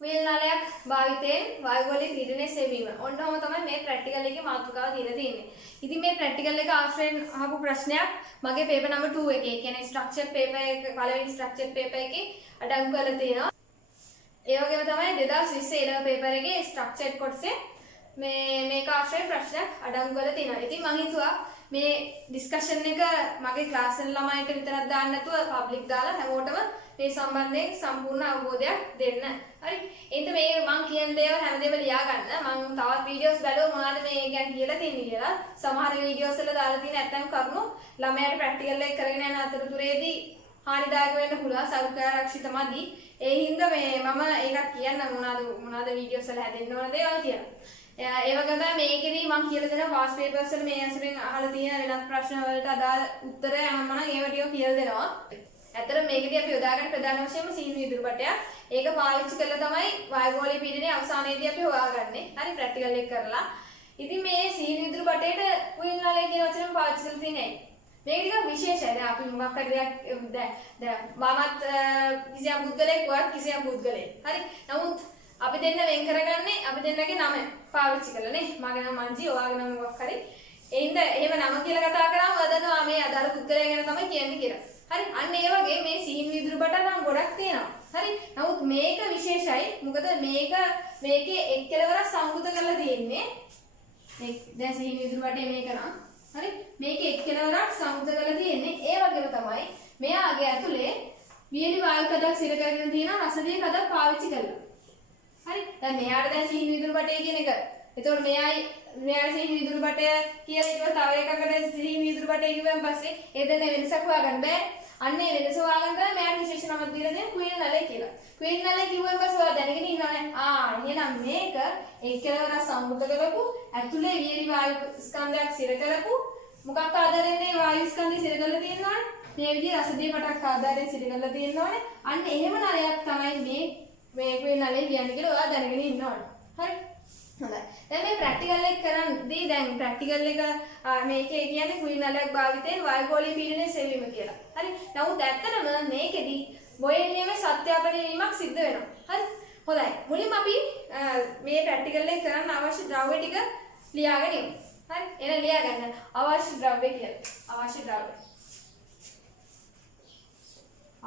Wheel නලයක් භාවිතයෙන් වායුගෝලීය පීඩනය සෙවීම. ඔන්නෝම තමයි මේ ප්‍රැක්ටිකල් එකේ මාතෘකාව දීලා තියෙන්නේ. ඉතින් මේ ප්‍රැක්ටිකල් එක ආශ්‍රයෙන් අහපු ප්‍රශ්නයක් මගේ පේපර් නම්බර් 2 එකේ. ඒ කියන්නේ ස්ට්‍රක්චර් පේපර් එක පළවෙනි ස්ට්‍රක්චර් පේපර් එකේ අඩංගු කරලා තියෙනවා. ඒ වගේම තමයි 2020 A පේපර් එකේ ස්ට්‍රක්චර් කොටසේ මේක ආශ්‍රයෙන් ප්‍රශ්නයක් අඩංගු කරලා තියෙනවා. ඉතින් මම හිතුවා මේ ඩිස්කෂන් එක මගේ ක්ලාස් වල ළමයින්ට විතරක් දාන්න නැතුව පබ්ලික් දාලා හැමෝටම මේ සම්බන්ධයෙන් සම්පූර්ණ අවබෝධයක් දෙන්න. හරි. එහෙනම් මේ මම කියන දේවල් හැමදේම ලියා ගන්න. මම තවත් වීඩියෝස් බලුවා මොනවද මේ ගැන කියලා තියෙන්නේ කියලා. සමහර වීඩියෝස් වල දාලා තියෙන නැත්නම් කරුණු ළමයාට ප්‍රැක්ටිකල් එක කරගෙන යන අතරතුරේදී හානිදායක වෙන්න පුළුවන් සෞඛ්‍යාරක්ෂිත මදි. ඒ හින්දා මම ඒකත් කියන්න මොනවද වීඩියෝස් වල හැදෙන්න ඕන දේවල් කියලා. ඒ වගේම මේකෙදී මම කියලා දෙන පාස් පේපර්ස් වල මේ ඇසුරෙන් අහලා තියෙන වෙනත් ප්‍රශ්න වලට අදාළ උත්තර මම ඒ වීඩියෝ කියලා දෙනවා. ඇත්තට මේකදී අපි යොදාගන්න ප්‍රධාන වශයෙන්ම සීනු විදුරු බටයක්. ඒක පාවිච්චි කරලා තමයි වායුගෝලීය පීඩනය අවසානයේදී අපි හොයාගන්නේ. හරි ප්‍රැක්ටිකල් එක කරලා. ඉතින් මේ සීනු විදුරු බටේට කුයිල් නලය කියන වචනය පාවිච්චි කරලා තියෙන්නේ. මේක ටිකක් විශේෂයි. දැන් අපි මොකක් හරි දෙයක් දැන් මමත් කිසියම් පුද්ගලෙක් වත් කිසියම් පුද්ගලෙක්. හරි. නමුත් අපි දෙන්න වෙන් කරගන්නේ අපි දෙන්නගේ නම පාවිච්චි කරලා නේ. මගේ නම මංජි, ඔයාගේ නම මොකක් හරි. ඒ හින්දා එහෙම නම කියලා කතා කරාම වදනවා මේ අදාළ පුද්ගලයා ගැන තමයි කියන්නේ කියලා. හරි. අන්න ඒ වගේ මේ සීන් විදුරු බට නම් ගොඩක් තියෙනවා. හරි. නමුත් මේක විශේෂයි. මොකද මේකේ එක් කෙලවරක් සංයුත කරලා තියෙන්නේ. මේ දැන් සීන් විදුරු බටේ මේක නම්. හරි. මේකේ එක් කෙලවරක් සංයුත කරලා තියෙන්නේ. ඒ වගේම තමයි මෙයාගේ ඇතුලේ වියලි වායු කඩක් සිර කරගෙන තියෙන රසදිය කඩක් පාවිච්චි කරලා. හරි. දැන් මෙයාට දැන් සීන් විදුරු බටේ කියන එක. එතකොට මෙයා සීන් විදුරු බටය කියලා ඊට තව එකකට සීන් විදුරු බටේ කිව්වන් පස්සේ ඒ දෙන්න වෙනසක් හොයාගන්න බෑ. අන්න ඒ වෙනස හොයාගන්න තමයි මෙයාට විශේෂ නමක් දීලා දෙන්නේ කුයිල් නලය කියලා. කුයිල් නලය කිව්වන් පස්සේ ඔයා දැනගෙන ඉන්නවනේ. එහෙනම් මේක ඒ කෙලවර සම්මුත කරපු ඇතුලේ වියලි වායු ස්කන්ධයක් සිර කරපු මොකක් ආධාරයෙන්ද වායු ස්කන්ධය සිර කරලා තියෙනවනේ. මේ විදිහේ රසදිය පටක් ආධාරයෙන් සිර කරලා තියෙනවනේ. අන්න එහෙම නලයක් තමයි මේ කුයිල් නලය කියන්නේ කියලා ඔයා දැනගෙන ඉන්න ඕනේ. හරි. හොඳයි. දැන් මේ ප්‍රැක්ටිකල් එක කරන්දී දැන් ප්‍රැක්ටිකල් එක මේකේ කියන්නේ කුයිල් නලයක් භාවිතයෙන් වායුගෝලීය පීඩනය සෙවීම කියලා. හරි. නමුත් ඇත්තටම මේකෙදී බොයිල් නියමයේ සත්‍යාපනය වීමක් සිද්ධ වෙනවා. හරි. හොඳයි. මුලින්ම අපි මේ ප්‍රැක්ටිකල් එක කරන්න අවශ්‍ය ද්‍රව්‍ය ටික ලියාගෙන ඉමු. හරි. එන ලියා ගන්න. අවශ්‍ය ද්‍රව්‍ය කියලා. අවශ්‍ය ද්‍රව්‍ය.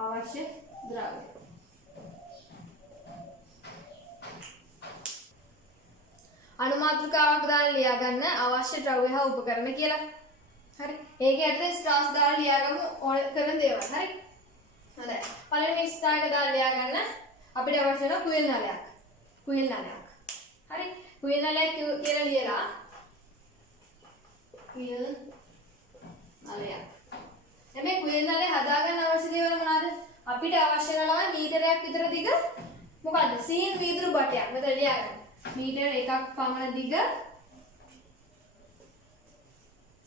අවශ්‍ය ද්‍රව්‍ය. අනුමාත්‍රිකාවක් දාලා ලියා ගන්න අවශ්‍ය ද්‍රව්‍ය හා උපකරණ කියලා. හරි. ඒකේ ඇතුලේ ස්ටාර්ස් දාලා ලියාගමු ඕන කරන දේවල්. හරි. හොඳයි. පළවෙනි ස්ටාර් එක දාලා ලියා ගන්න අපිට අවශ්‍ය වෙන කුයිල් නලයක්. කුයිල් නලයක්. හරි. කුයිල් නලයක් කියලා ලියලා කුයිල් නලයක්. මේ කුයිල් නලය හදාගන්න අවශ්‍ය දේවල් මොනවාද? අපිට අවශ්‍ය වෙනවා මීටරයක් විතර දිග මොකද්ද? සීන් වීදුරු බටයක්. මෙතන ලියා ගන්න. मीटर එකක් පමණ දිග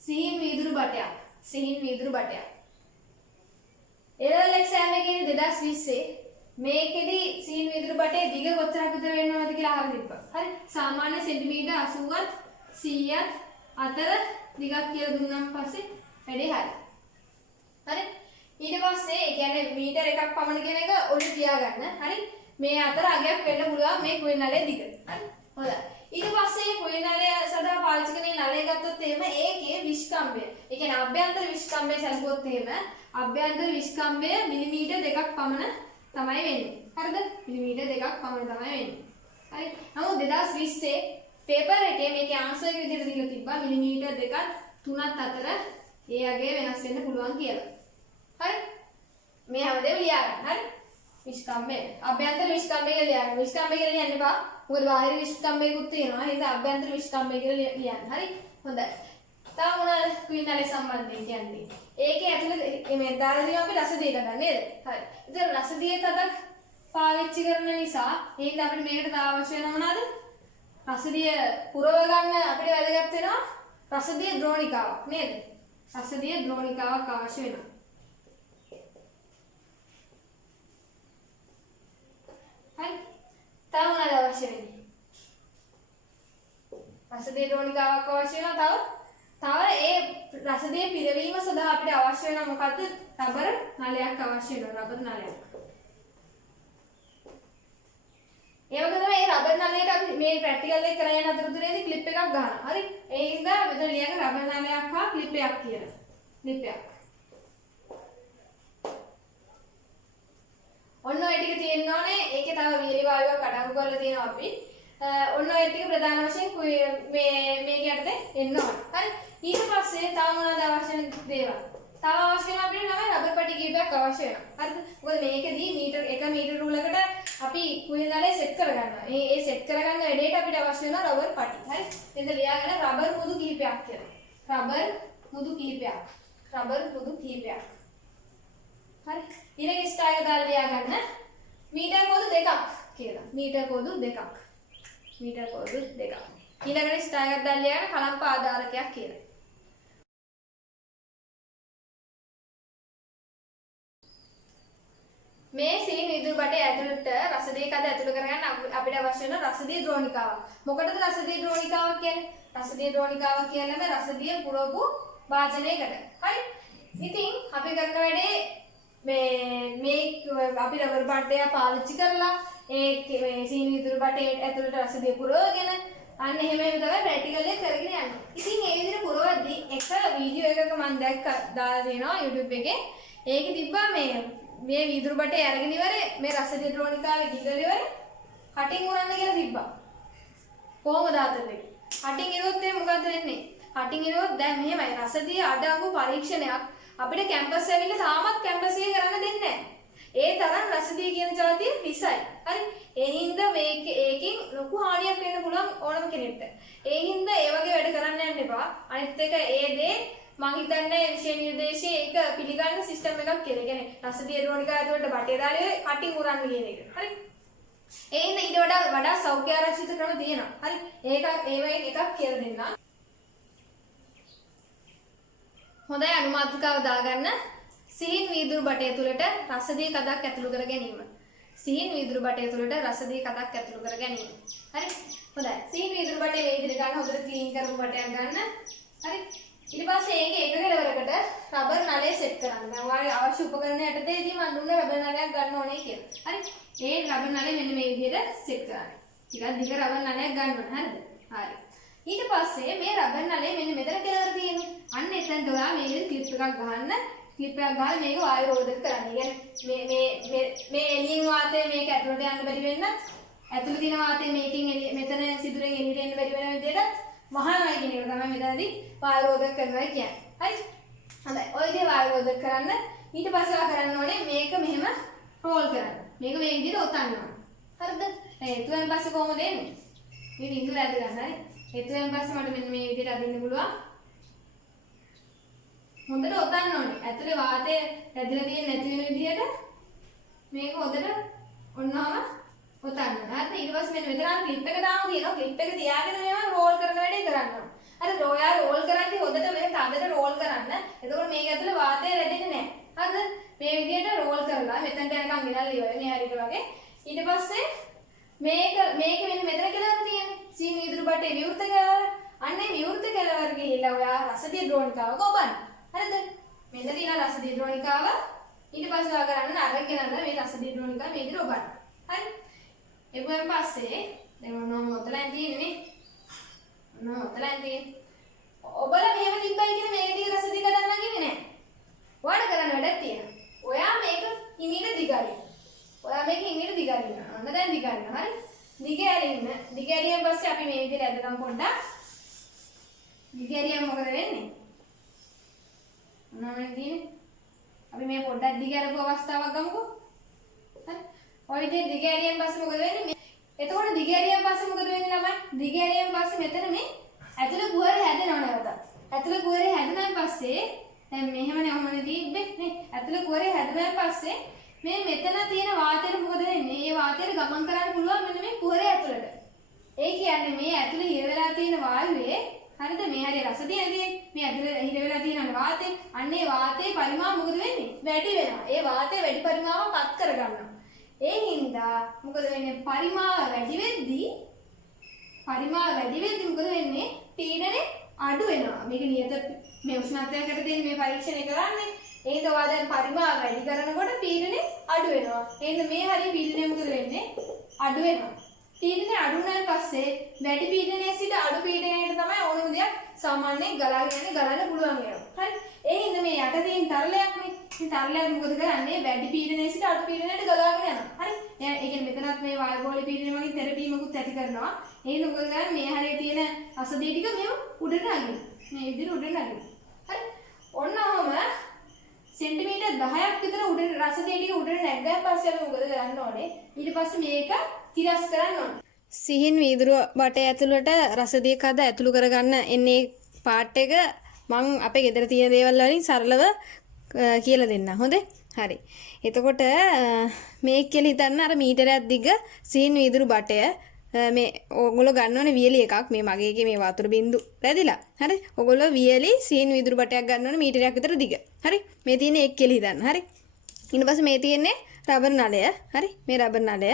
සීන් වීදුරු බටයක්. සීන් වීදුරු බටයක්. එලෙවල් එක්සෑම් එකේ 2020 මේකෙදි සීන් වීදුරු බටේ දිග කොච්චරක් විතර වෙන්න ඕනද කියලා අහලා තිබ්බා. හරි. සාමාන්‍ය සෙන්ටිමීටර් 80ත් 100ත් අතර දිගක් කියලා දුන්නාන් පස්සේ වැඩේ හරි. හරි. ඊට පස්සේ ඒ කියන්නේ මීටර එකක් පමණ කියන එක ඔලු තියාගන්න. හරි. මේ අතර අගයක් වෙන්න පුළුවන් මේ කුයිල් නලයේ දිග. හරි. හොඳයි. ඊට පස්සේ කුයිල් නලය සදා පාවිච්චි කරන නලය ගත්තොත් එහෙම ඒකේ විස්කම්භය. ඒ කියන්නේ අභ්‍යන්තර විස්කම්භය සැලකුවොත් එහෙම අභ්‍යන්තර විස්කම්භය මිලිමීටර් 2ක් පමණ තමයි වෙන්නේ. හරිද? මිලිමීටර් 2ක් පමණ තමයි වෙන්නේ. හරි. නමුත් 2020 පේපර් එකේ මේකේ ආන්සර් එක විදිහට දීලා තිබ්බා මිලිමීටර් 2ක් 3ක් අතර ඒ අගේ වෙනස් වෙන්න පුළුවන් කියලා. හරි. මේ හැමදේම ලියා ගන්න. හරි. විස්කම්භය අභ්‍යන්තර විස්කම්භය කියලා ලියන්න. විස්කම්භය කියලා ලියන්න එපා. මොකද බාහිර විස්කම්භයකුත් තියෙනවා. ඒ හින්දා අභ්‍යන්තර විස්කම්භය කියලා ලියන්න. හරි. හොඳයි. තව මොනවාද කුයිල් නලය සම්බන්ධයෙන් කියන්නේ? ඒකේ ඇතුළේ මේ දාලා තියෙනවා අපි රසදිය ගන්න නේද? හරි. ඉතින් රසදිය කඩක් පාවිච්චි කරන නිසා ඒකද අපිට මේකට තව අවශ්‍ය වෙන මොනවාද? රසදිය පුරව ගන්න අපිට වැදගත් වෙනවා රසදිය ද්‍රෝණිකාවක් නේද? රසදිය ද්‍රෝණිකාවක් අවශ්‍ය වෙනවා. හරි. තව මොනවද අවශ්‍ය වෙන්නේ? රසදිය ද්‍රෝණිකාවක් අවශ්‍ය වෙනවා. තව ඒ රසදිය පිරවීම සඳහා අපිට අවශ්‍ය වෙන මොකද්ද? රබර් නලයක් අවශ්‍ය වෙනවා. රබර් නලයක්. ඒ මේ ප්‍රැක්ටිකල් එක කරගෙන අතරතුරේදී ක්ලිප් එකක් ගන්නවා. හරි. ඒ හින්දා මෙතන ලියන රබර් නලයක් හා ක්ලිප් එකක් කියලා. ක්ලිප් එකක්. ඔන්න ඔය ටික තියෙන්න ඕනේ. ඒකේ තව වීලි වායුවක් අඩංගු කරලා තියෙනවා අපි. ඔන්න ඔය ටික ප්‍රධාන වශයෙන් මේක යටතේ එන්න ඕනේ. හරි. ඊට පස්සේ තව මොනවද අවශ්‍ය දේවල්? තව අවශ්‍ය වෙන අපිට නම රබර් පටි කීපයක් අවශ්‍ය වෙනවා. හරිද? මොකද මේකදී මීටර් 1 මීටර රූලකට අපි කුයලාලේ සෙට් කරගන්නවා. ඒ සෙට් කරගන්න වැඩේට අපිට අවශ්‍ය වෙනවා රබර් පටි. හරි? එතන ලියාගෙන රබර් මුදු කිහිපයක් කියලා. රබර් මුදු කිහිපයක්. රබර් මුදු කිහිපයක්. හරි. ඊළඟ ස්ටාර් එක දාලා ලියාගන්න මීටර් කෝඩු 2ක් කියලා. මීටර් කෝඩු 2ක්. මීටර් කෝඩු 2ක්. ඊළඟට ස්ටාර් එකක් දාලා ලියාගන්න කලම්ප ආධාරකයක් කියලා. මේ සීන් විදුලි බටේ ඇතුළට රසදිය කද ඇතුළු කරගන්න අපිට අවශ්‍ය වෙන රසදිය ද්‍රෝණිකාවක්. මොකටද රසදිය ද්‍රෝණිකාවක් කියන්නේ? රසදිය ද්‍රෝණිකාවක් කියන්නේ රසදිය පුරවපු වාදනයකට. හරි? ඉතින් අපි කරන වැඩේ මේ අපි රබර් බටය පාවිච්චි කරලා ඒ සීන් විදුලි බටේ ඇතුළට රසදිය පුරවගෙන අන්න එහෙම තමයි ප්‍රැක්ටිකල් එක කරගෙන යන්නේ. ඉතින් මේ විදිහට පුරවද්දී එක වීඩියෝ එකක මම දැක්කා දාලා තියෙනවා YouTube එකේ. ඒකේ තිබ්බා මේ වීදුරු බටේ අරගෙන ඉවරේ මේ රසදිය ද්‍රෝණිකාවේ ගිගල ඉවරේ කටින් උරන්න කියලා තිබ්බා. කොහොමද අතන්නේ? කටින් ඉරුවොත් මොකද වෙන්නේ? කටින් ඉරුවොත් දැන් මෙහෙමයි රසදිය අඩංගු පරීක්ෂණයක් අපිට කැම්පස් ඇවිල්ලා තාමත් කැම්පස් එකේ කරන්න දෙන්නේ නැහැ. ඒ තරම් රසදිය කියන જાතිය විසයි. හරි? ඒ හින්දා ඒකෙන් ලොකු හානියක් වෙන්න පුළුවන් ඕනම කෙනෙක්ට. ඒ හින්දා ඒ වගේ වැඩ කරන්න යන්න එපා. අනිත් එක ඒ දේ මම හිතන්නේ විෂය නිර්දේශයේ ඒක පිළිගන්න සිස්ටම් එකක් කියලා. කියන්නේ රසදිය ද්‍රෝණිකාව ඇතුළට බටේ දාලා කටින් උරන්න කියන එක. හරි? ඒ හින්දා ඊට වඩා සෞඛ්‍ය ආරක්ෂිත ක්‍රම තියෙනවා. හරි? ඒක ඒ වගේ එකක් කියලා දෙන්නම්. හොඳයි අනුමාත්‍රිකාව දාගන්න. සිහින් වීදුරු බටය තුළට රසදිය කඳක් ඇතුළු කර ගැනීම. සිහින් වීදුරු බටය තුළට රසදිය කඳක් ඇතුළු කර ගැනීම. හරි? හොඳයි. සිහින් වීදුරු බටේ මේ විදිහට ගන්න හොඳට ක්ලීන් කරපු බටයක් ගන්න. හරි? ඊට පස්සේ ඒකේ එක කෙලවරකට රබර් නලය සෙට් කරන්න. දැන් ඔයාලගේ අවශ්‍ය උපකරණ යටතේදී මම දුන්නේ රබර් නලයක් ගන්න ඕනේ කියලා. හරි? ඒ රබර් නලය මෙන්න මේ විදිහට සෙට් කරන්න. ටිකක් දිග රබර් නලයක් ගන්න ඕනේ. හරිද? හරි. ඊට පස්සේ මේ රබර් නලය මෙන්න මෙතන කෙලවර තියෙන්නේ. අන්න එතනට ඔයා මේ විදිහට ක්ලිප් එකක් ගහන්න. ක්ලිප් එකක් ගහලා මේක වායු රෝධක කරන්න. කියන්නේ මේ එළියෙන් වාතය මේක ඇතුළට යන්න බැරි වෙන්න ඇතුළේ තියෙන වාතය මේකෙන් මෙතන සිදුරෙන් එළියට එන්න බැරි වෙන විදිහට වහනවා කියන එක තමයි මෙතනදී වායු රෝධක කරනවා කියන්නේ. හරි? හොඳයි. ඔය විදිහේ වායු රෝධක කරන්න ඊට පස්සේ ඔයා කරන්න ඕනේ මේක මෙහෙම රෝල් කරන්න. මේක මේ විදිහට ඔතන්න ඕනේ. හරිද? හේතුවෙන් පස්සේ කොහොමද එන්නේ? මේ විදුර ඇද ගන්න. හරි? හේතුවෙන් පස්සේ මට මෙන්න මේ විදිහට අදින්න පුළුවන්. හොඳට ඔතන්න ඕනේ. ඇතුලේ වාතය ඇදලා තියෙන්නේ නැති වෙන විදිහට මේක හොඳට ඔන්නම ඔතන්න. හරිද? ඊට පස්සේ මෙන්න මෙතන ක්ලිප් එක දාමු තියෙනවා. ක්ලිප් එක තියාගෙන මේවා රෝල් කරන වැඩේ කරන්න ඕනේ. හරි රෝයා රෝල් කරද්දි හොඳට මේ තදට රෝල් කරන්න. එතකොට මේක ඇතුලේ වාතය රැඳෙන්නේ නැහැ. හරිද? මේ විදිහට රෝල් කරලා මෙතනට යනකම් ගෙනල්ලා ඉවරයි මේ හරියට වගේ. ඊට පස්සේ මේක මෙන්න මෙතන කෙලවර තියෙන්නේ. සීනි විදුරු බටේ විවෘත කෙලවර. අන්නේ විවෘත කෙලවර ගිහිල්ලා ඔයා රසදිය ද්‍රෝණිකාවක ඔබන්න. හරිද? මෙන්න තියෙන රසදිය ද්‍රෝණිකාව ඊට පස්සේ ඔයා කරන්න අරගෙන යන මේ රසදිය ද්‍රෝණිකාව මේ විදිහට ඔබන්න. හරි? එපුවෙන් පස්සේ දැන් මොනවම ඔතලෙන් තියෙන්නේ. ඔතලෙන් තියෙන්නේ. ඔබලා මෙහෙම තිබ්බයි කියන මේක දිග රසදිය ගන්න නගින්නේ නැහැ. ඔයාලා කරන්න වැඩක් තියෙනවා. ඔයා මේක හිමීට දිගාරින්න. ඔයා මේක හිමීට දිගාරින්න. අන්න දැන් දිගාරින්න. හරි? දිගෑරින්න. දිගෑරියෙන් පස්සේ අපි මේ විදිහට ඇදගමු පොඩ්ඩක්. දිගෑරියම මොකද වෙන්නේ? මොනවද තියෙන්නේ? අපි මේ පොඩ්ඩක් දිගෑරපු අවස්ථාවක් ගමුකෝ. හරි? ඔය විදිහට දිගෑරියෙන් පස්සේ මොකද වෙන්නේ? එතකොට දිගෑරියෙන් පස්සේ මොකද වෙන්නේ ළමයි? දිගෑරියෙන් පස්සේ මෙතන මේ ඇතුළේ කුහරය හැදෙනව නැවත. ඇතුළේ කුහරය හැදුනාන් පස්සේ දැන් මෙහෙමනේ ඔහොමනේ තිබ්බේ නේ. ඇතුළේ කුහරය හැදුනාන් පස්සේ මේ මෙතන තියෙන වාතයට මොකද වෙන්නේ? මේ වාතයට ගමන් කරන්න පුළුවන් මෙන්න මේ කුහරය ඇතුළට. ඒ කියන්නේ මේ ඇතුළේ හිර වෙලා තියෙන වායුවේ හරිද? මේ හරිය රසදිය නේද? මේ ඇතුළේ හිර වෙලා තියෙන වාතය අන්නේ වාතයේ පරිමාව මොකද වෙන්නේ? වැඩි වෙනවා. ඒ වාතය වැඩි පරිමාවක් පත් කරගන්නවා. ඒ හින්දා මොකද වෙන්නේ? පරිමාව වැඩි වෙද්දී මොකද වෙන්නේ? පීඩනය අඩු වෙනවා. මේක නියත මේ උෂ්ණත්වයකට දෙන මේ පරීක්ෂණය කරන්නේ. ඒ හින්දා ඔයා දැන් පරිමාව වැඩි කරනකොට පීඩනය අඩු වෙනවා. එහෙනම් මේ හරිය පීඩනය මොකද වෙන්නේ? අඩු වෙනවා. පීඩනය අඩු වුණාන් පස්සේ වැඩි පීඩනයේ සිට අඩු පීඩනයට තමයි ඕනම දෙයක් සාමාන්‍යයෙන් ගලන්න පුළුවන් වෙනවා. හරි. ඒ හින්දා මේ යට තියෙන තරලයක් මේ තරලයක් මොකද කරන්නේ? වැඩි පීඩනයේ සිට අඩු පීඩනයට ගලාගෙන යනවා. හරි. ඒ කියන්නේ මෙතනත් මේ වායු ගෝලීය පීඩනය වගේ තෙරපීමකුත් ඇති කරනවා. ඒ හින්දා මොකද කරන්නේ? මේ හරිය තියෙන අසදිය ටික මෙව උඩට නගිනවා. මේ විදිහට උඩට නගිනවා. හරි. ඔන්නවම සෙන්ටිමීටර් 10ක් විතර උඩට රසදිය ටික උඩට නැග්ගන් පස්සේ අපි මොකද කරන්න ඕනේ? ඊට පස්සේ මේක තිරස් කරන්න ඕනේ. සිහින් වීදුරු බටේ ඇතුළට රසදිය කද ඇතුළු කරගන්න එන්නේ පාර්ට් එක මම අපේ ගෙදර තියෙන දේවල් වලින් සරලව කියලා දෙන්න. හොඳේ? හරි. එතකොට මේක කියලා හිතන්න අර මීටරයක් දිග සිහින් වීදුරු බටය මේ ඕගොල්ලෝ ගන්න ඕනේ වියලි එකක්. මේ මගේ එකේ මේ වතුර බින්දු රැදිලා. හරි. ඕගොල්ලෝ වියලි සිහින් වීදුරු බටයක් ගන්න ඕනේ මීටරයක් විතර දිග. හරි. මේ තියෙන්නේ එක කියලා හිතන්න. හරි. ඊට පස්සේ මේ තියෙන්නේ රබර් නලය. හරි. මේ රබර් නලය.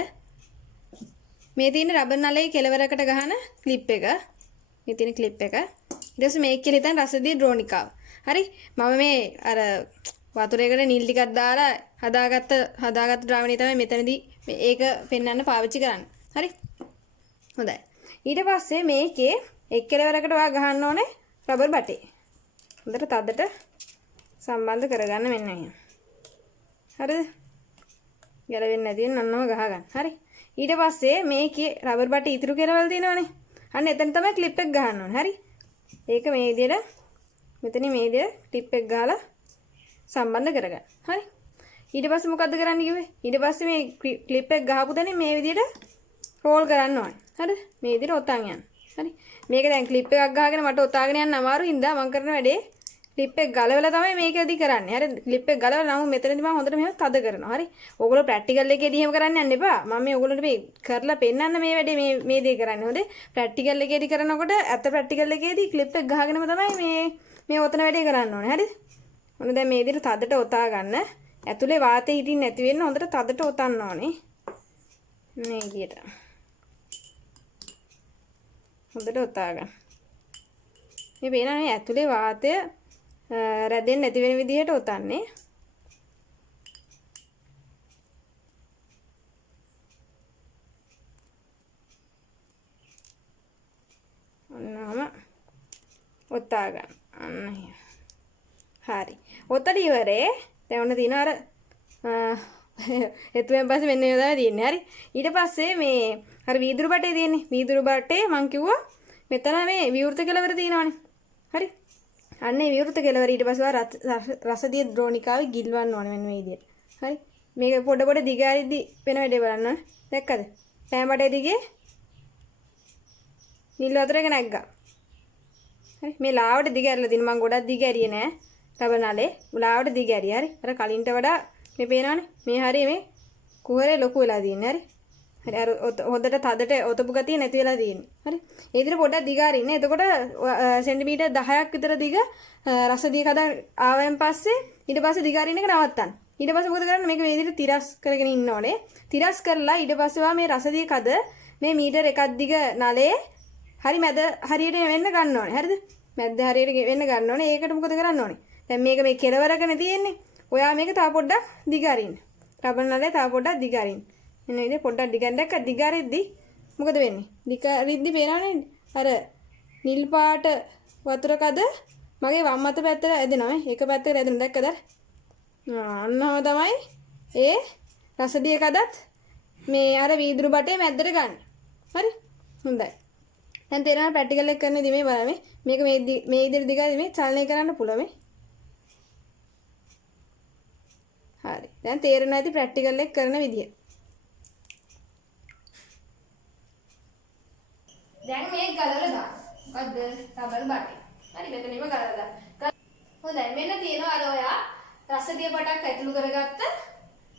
මේ තියෙන රබර් නලයේ කෙලවරකට ගහන ක්ලිප් එක. මේ තියෙන ක්ලිප් එක. ඊට පස්සේ මේක කියලා හිතන්න රසදිය ඩ්‍රෝනිකාව. හරි. මම මේ අර වතුරේකට නිල් ටිකක් දාලා හදාගත්ත ද්‍රාවණය තමයි මෙතනදී ඒක පෙන්වන්න පාවිච්චි කරන්නේ. හරි. හොඳයි. ඊට පස්සේ මේකේ එක් කෙලවරකට ඔයා ගහන්න ඕනේ රබර් බටේ. හොඳට තදට සම්බන්ධ කරගන්න මෙන්න මෙහෙම. හරිද? ගැලවෙන්නේ නැති වෙන නන්නම ගහගන්න. හරි. ඊට පස්සේ මේකේ රබර් බටේ ඉතුරු කෙලවල් තියෙනවනේ. අන්න එතන තමයි ක්ලිප් එක ගහන්න ඕනේ. හරි. ඒක මේ විදිහට මෙතන මේ විදිහට ක්ලිප් එක ගහලා සම්බන්ධ කරගන්න. හරි. ඊට පස්සේ මොකද්ද කරන්න කිව්වේ? ඊට පස්සේ මේ ක්ලිප් එක ගහපු තැනින් මේ විදිහට රෝල් කරන්න ඕනේ. හරිද? මේ විදිහට ඔතන් යන්න. හරි. මේක දැන් ක්ලිප් එකක් ගහගෙන මට ඔතාගෙන යන්න අමාරු හින්දා මම කරන වැඩේ ක්ලිප් එක ගලවලා තමයි මේකෙදි කරන්නේ. හරි. ක්ලිප් එක ගලවලා නම් මෙතනදී මම හොඳට මෙහෙම තද කරනවා. හරි. ඕගොල්ලෝ ප්‍රැක්ටිකල් එකේදී එහෙම කරන්න යන්න එපා. මම මේ ඕගොල්ලන්ට මේ කරලා පෙන්නන්න මේ වැඩේ මේ දේ කරන්නේ. හොඳේ. ප්‍රැක්ටිකල් එකේදී කරනකොට ඇත්ත ප්‍රැක්ටිකල් එකේදී ක්ලිප් එක ගහගෙනම තමයි මේ ඔතන වැඩේ කරන්න ඕනේ. හරිද? ඔන්න දැන් මේ විදිහට තදට ඔතා ගන්න. ඇතුලේ වාතය හිටින්න නැති වෙන්න හොඳට තදට ඔතන්න ඕනේ. මේ විදිහට. හොඳට ඔතා ගන්න. මේ පේනනේ ඇතුලේ වාතය රැදෙන්නේ නැති වෙන විදිහට ඔතන්නේ. ඔන්නම ඔතා ගන්න. අන්න හරි. ඔතන ඉවරේ. දැන් ඔන්න තියෙන අර එතුවෙන් පස්සේ මෙන්න මේවා තමයි තියෙන්නේ. හරි. ඊට පස්සේ මේ අර වීදුරු බටේ තියෙන්නේ. වීදුරු බටේ මං කිව්වා මෙතන මේ විවෘත කෙලවර තියෙනවනේ. හරි. අන්න ඒ විවෘත කෙලවර ඊට පස්සේ රසදිය ද්‍රෝණිකාවේ ගිල්වන්න ඕනේ මෙන්න මේ විදිහට. හරි. මේක පොඩ පොඩ දිගාරිද්දි වෙන වැඩේ බලන්න ඕනේ. දැක්කද? පෑන් බටේ දිගේ නිල් වතුරේක නැග්ගා. හරි. මේ ලාවට දිගහැරලා දින මං ගොඩක් දිගහැරියේ නෑ. රබර් නලේ ලාවට දිගහැරිය. හරි. අර කලින්ට වඩා මේ පේනවනේ. මේ හරිය මේ කුහරේ ලොකු වෙලා තියෙන්නේ. හරි. හරි. අර හොඳට තදට ඔතපු ගතිය නැති වෙලා තියෙන්නේ. හරි. ඒ විදිහට පොඩ්ඩක් දිගාරින්න. එතකොට සෙන්ටිමීටර් 10ක් විතර දිග රසදිය කඩ ආවෙන් පස්සේ ඊට පස්සේ දිගාරින්න එක නවත්තන්න. ඊට පස්සේ මොකද කරන්නේ? මේක මේ විදිහට තිරස් කරගෙන ඉන්න ඕනේ. තිරස් කරලා ඊට පස්සේ මේ රසදිය කඩ මේ මීටර එකක් දිග නලේ හරි මැද හරියට වෙන්න ගන්න ඕනේ. හරිද? මැද හරියට වෙන්න ගන්න ඕනේ. ඒකට මොකද කරන්න ඕනේ? දැන් මේක මේ කෙලවරකනේ තියෙන්නේ. ඔයා මේක තව පොඩ්ඩක් දිගාරින්න. රබර් නලේ තව පොඩ්ඩක් දිගාරින්න. එන්න ඉතින් පොඩ්ඩක් දිගන්න දැක්ක දිගාරිද්දි මොකද වෙන්නේ? දිගාරිද්දි පේනවනේ අර නිල් පාට වතුර කද මගේ වම් අත පැත්තට ඇදෙනවා. එක පැත්තකට ඇදෙන දැක්කද? අන්නම තමයි ඒ රසදිය කදත් මේ අර වීදුරු බටේ මැද්දට ගන්න. හරි? හොඳයි. දැන් තේරෙනවා ප්‍රැක්ටිකල් එක කරනදී මේ බලන්න මේක මේ විදිහට දිගයි මේ චලනය කරන්න පුළුවන් මේ. හරි. දැන් තේරෙනවා ඇති ප්‍රැක්ටිකල් එක කරන විදිය. දැන් මේක ගලවලා දාන්න. මොකද්ද? රබර් බටේ. හරි මෙතනම ගලවලා දාන්න. හොඳයි මෙන්න තියෙනවා අර ඔයා රසදිය බටක් ඇතුළු කරගත්ත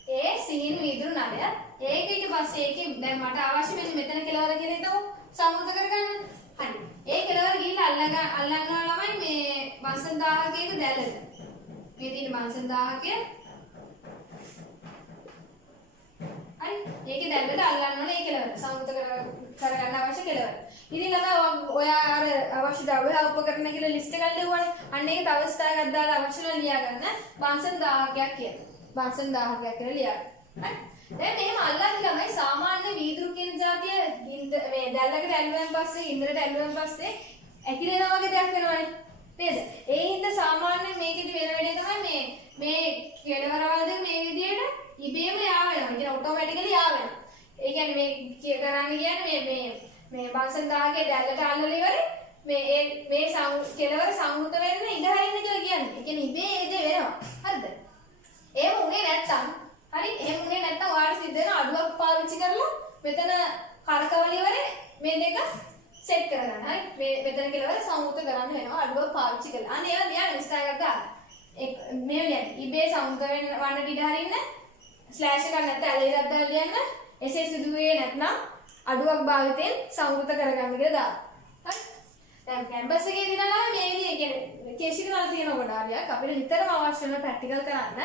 ඒ සිහින් වීදුරු නලය. ඒක ඊට පස්සේ ඒකේ දැන් මට අවශ්‍ය වෙන්නේ මෙතන කෙලවර කියලා හිතමු. සම්මුත කරගන්න. හරි. ඒ කෙලවර ගිහිල්ලා අල්ලනවා ළමයි මේ වංශන් 1000කයක දැල්ලද. මේ තියෙන වංශන් 1000කය. හරි. ඒකේ දැල්ලට අල්ලන්න ඕනේ ඒ කෙලවර. සම්මුත කරගන්න අවශ්‍ය කෙලවර. ඉතින් ඔයා අර අවශ්‍ය ද්‍රව්‍ය උපකරණ කියලා ලිස්ට් එකක් ලියුවානේ. අන්න ඒක තව ස්ථායයක් දාලා අවශ්‍ය නම් ලියා ගන්න. වංශන් 1000කයක් කියලා. වංශන් 1000කයක් කියලා ලියා ගන්න. හරි. දැන් මේම අල්ලන්නේ ළමයි සාමාන්‍ය වීදුරු කියන જાතිය දැල්ලකට ඇල්ලුවෙන් පස්සේ ඉන්ද්‍රට ඇල්ලුවෙන් පස්සේ ඇකිලෙනවා වගේ දෙයක් වෙනවනේ. නේද? ඒ හින්දා සාමාන්‍යයෙන් මේකෙදි වෙන වැඩේ තමයි මේ කෙලවරවලද මේ විදියට ඉබේම යා වෙනවා. කියන ඔටෝමැටිකලි යා වෙනවා. ඒ කියන්නේ මේ කරන්නේ කියන්නේ මේ බන්සන් දාගේ දැල්ලට අල්ලලා ඉවරේ මේ කෙලවර සංවෘත වෙන්න ඉඩ හරින්න කියලා කියන්නේ. ඒ කියන්නේ ඉබේ ඒ දේ වෙනවා. හරිද? එහෙම උනේ නැත්තම් හරි එහෙම උනේ නැත්තම් ඔයාලට සිද්ධ වෙන අඩුවක් පාවිච්චි කරලා මෙතන කරකවල ඉවරේ මේ දෙක සෙට් කරගන්න. හරි මෙතන කෙලවර සංවෘත කරන්න වෙනවා අඩුවක් පාවිච්චි කරලා. අන්න ඒවා ලියන්න විස්තර කරලා මේ ලියන්න. ඉබේ සංවෘත වන්නට ඉඩ හරින්න ස්ලෑෂ් එකක් නැත්නම් ඇලේරක් දාලා ලියන්න. එසේ සිදුවේ නැත්නම් අඩුවක් භාවිතයෙන් සංවෘත කරගන්න කියලා දාන්න. හරි දැන් කැම්පස් එකේ දිනනවා මේ විදිහේ කියන්නේ කේසික දාලා තියෙන කොටාරියක් අපිට නිතරම අවශ්‍ය වෙන ප්‍රැක්ටිකල් කරන්න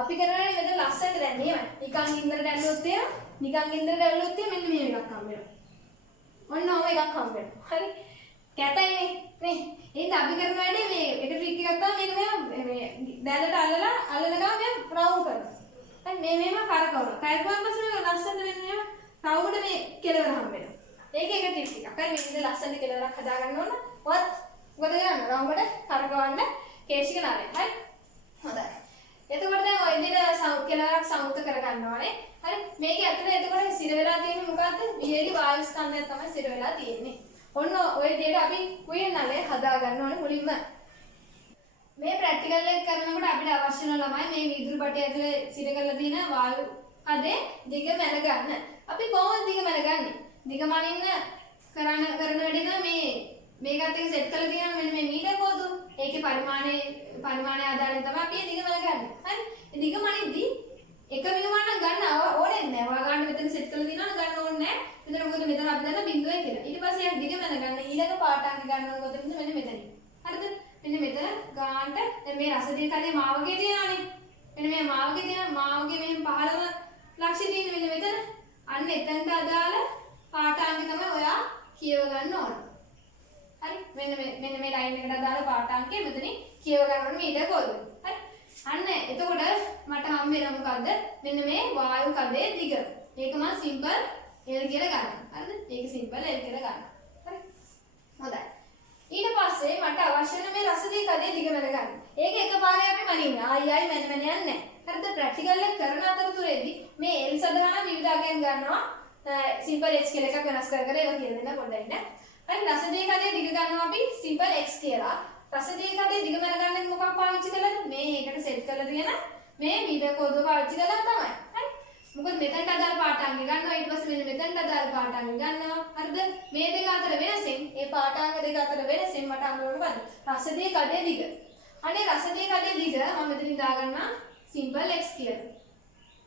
අපි කරන්නේ මෙතන ලස්සනට දැන් මෙහෙමයි නිකන් ඉන්දරට ඇල්ලුවොත් එහෙම නිකන් ඉන්දරට ඇල්ලුවොත් එහෙම මෙන්න මෙහෙම එකක් හම්බ වෙනවා ඔන්න ඔය එකක් හම්බ වෙනවා හරි කැතයිනේ නේ එහෙනම් අපි කරන වැඩේ මේ එක ට්‍රික් එකක් තමයි මේක මේ දැල්ලට අල්ලන ගමන් මේ රවුන්ඩ් කරනවා හරි මේ මෙහෙම කරකවනවා කරකවුවාන් පස්සේ මේක ලස්සනට වෙන්නේ මෙහෙම රවුන්ඩ් මේ කෙලවර හම්බ වෙනවා ඒක එක ටිප් එකක්. හරි මේ විදිහට ලස්සන කෙලවරක් හදා ගන්න ඕන. ඔයත් මොකද කරන්නේ? රවුමඩ කරකවන්න කේශික නාරය. හරි? හොඳයි. එතකොට දැන් ඔය විදිහට කෙලවරක් සංවෘත කර ගන්නවානේ. හරි? මේකේ ඇතුලේ එතකොට සිර වෙලා තියෙන්නේ මොකද්ද? විහෙරි වායු ස්කන්ධය තමයි සිර වෙලා තියෙන්නේ. ඔන්න ඔය විදිහට අපි කුයින් නලය හදා ගන්න ඕනේ මුලින්ම. මේ ප්‍රැක්ටිකල් එක කරනකොට අපිට අවශ්‍ය වෙන ළමයි මේ වීදුරු බටේ ඇතුලේ සිර කරලා තියෙන වායු හදේ දිග මැන ගන්න. අපි කොහොමද දිග මැන ගන්නේ? දිගමනින්න කරන වැඩේ තමයි මේකත් එක්ක සෙට් කරලා තියෙනවා මෙන්න මේ මීටර් කෝදුව. ඒකේ පරිමාණය ආධාරයෙන් තමයි අපි දිගමන ගන්න. හරි? ඒ දිගමනින්දී එක විගමනක් ගන්න ඕනේ නැහැ. ඔයා ගන්න මෙතන සෙට් කරලා තියෙනවා ගන්න ඕනේ නැහැ. මෙතන මොකද මෙතන අපි දන්න බිඳුවයි කියලා. ඊට පස්සේ යා දිගමන ගන්න ඊළඟ පාඩාංග ගන්න ඕනේ කොතනද මෙන්න මෙතනින්. හරිද? මෙන්න මෙතන ගානට දැන් මේ රසදිය කඩේ මාවගේ තියෙනවානේ. මෙන්න මේ මාවගේ තියෙන මාවගේ මෙහෙම 15 ලක්ෂය තියෙන මෙන්න මෙතන. අන්න එතනට අදාළ පාඨාංග තමයි ඔයා කියව ගන්න ඕන. හරි? මෙන්න මේ ලයින් එකට අදාළ පාඨාංගය මෙතනින් කියව ගන්න ඕනේ මීටර් කෝදුව. හරි? අන්න එතකොට මට හම්බ වෙන මොකද්ද? මෙන්න මේ වායු කඩේ දිග. ඒක මම සිම්පල් L කියලා ගන්නවා. හරිද? ඒක සිම්පල් L කියලා ගන්නවා. හරි? හොඳයි. ඊට පස්සේ මට අවශ්‍ය වෙන මේ රසදී කඩේ දිග මැන ගන්න. ඒක එකපාරේ අපි මනින්න. ආයි මැන යන්නේ නැහැ. හරිද? ප්‍රැක්ටිකල් එක කරන අතරතුරේදී මේ L සඳහන විවිධ අගයන් ගන්නවා. සිම්පල් x කියලා එකක් වෙනස් කර කර ඒවා කියලා දෙන්න පොඩ්ඩක් ඉන්න. හරි රසදී කඩේ දිග ගන්නවා අපි සිම්පල් x කියලා. රසදී කඩේ දිග මැන ගන්න මොකක් පාවිච්චි කළාද? මේ එකට සෙට් කරලා තියෙන මේ මීටර් කෝදුව පාවිච්චි කළා තමයි. හරි? මොකද මෙතනට අදාළ පාඨාංග ගන්නවා ඊට පස්සේ මෙන්න මෙතනට අදාළ පාඨාංග ගන්නවා. හරිද? මේ දෙක අතර වෙනසෙන් මේ පාඨාංග දෙක අතර වෙනසෙන් මට හම්බ වෙන්නේ මොකද්ද? රසදී කඩේ දිග. අනේ රසදී කඩේ දිග මම මෙතනින් දාගන්නවා සිම්පල් x කියලා.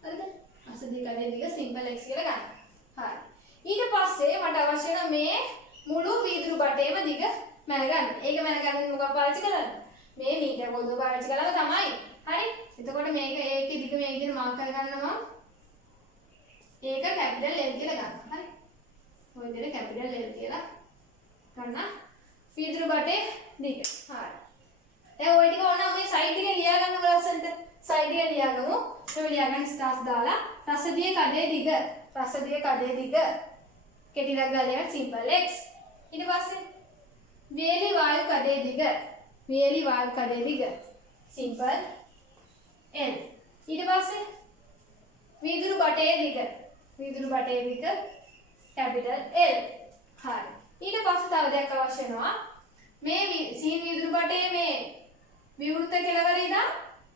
හරිද? රසදී කඩේ දිග සිම්පල් x කියලා ගන්න. හරි. ඊට පස්සේ මට අවශ්‍ය වෙන මේ මුළු වීදුරු බටේම දිග මැන ගන්න. ඒක මැන ගන්න මොකක් පාවිච්චි කළාද? මේ මීටර් කෝදුව පාවිච්චි කළාම තමයි. හරි? එතකොට මේක ඒකේ දිග මේ විදිහට මාක් කර ගන්නවා. ඒක කැපිටල් L කියලා ගන්න. හරි? ඔය විදිහට කැපිටල් L කියලා ගන්න. වීදුරු බටේ දිග. හරි. දැන් ඔය ටික ඕන මේ සයිඩ් එකේ ලියා ගන්න ලස්සනට. සයිඩ් එකේ ලියාගමු. මේ ලියා ගන්න ස්ටාර්ස් දාලා රසදියේ කඩේ දිග රසදිය කඩේ දිග කෙටිලක් ගාලයක් සිම්පල් x ඊට පස්සේ වේලි වායු කඩේ දිග සිම්පල් l ඊට පස්සේ වීදුරු බටේ දිග කැපිටල් L හරි ඊට පස්සේ තව දෙයක් අවශ්‍ය වෙනවා මේ සීන් වීදුරු බටේ මේ විවෘත කෙළවර ඉඳන්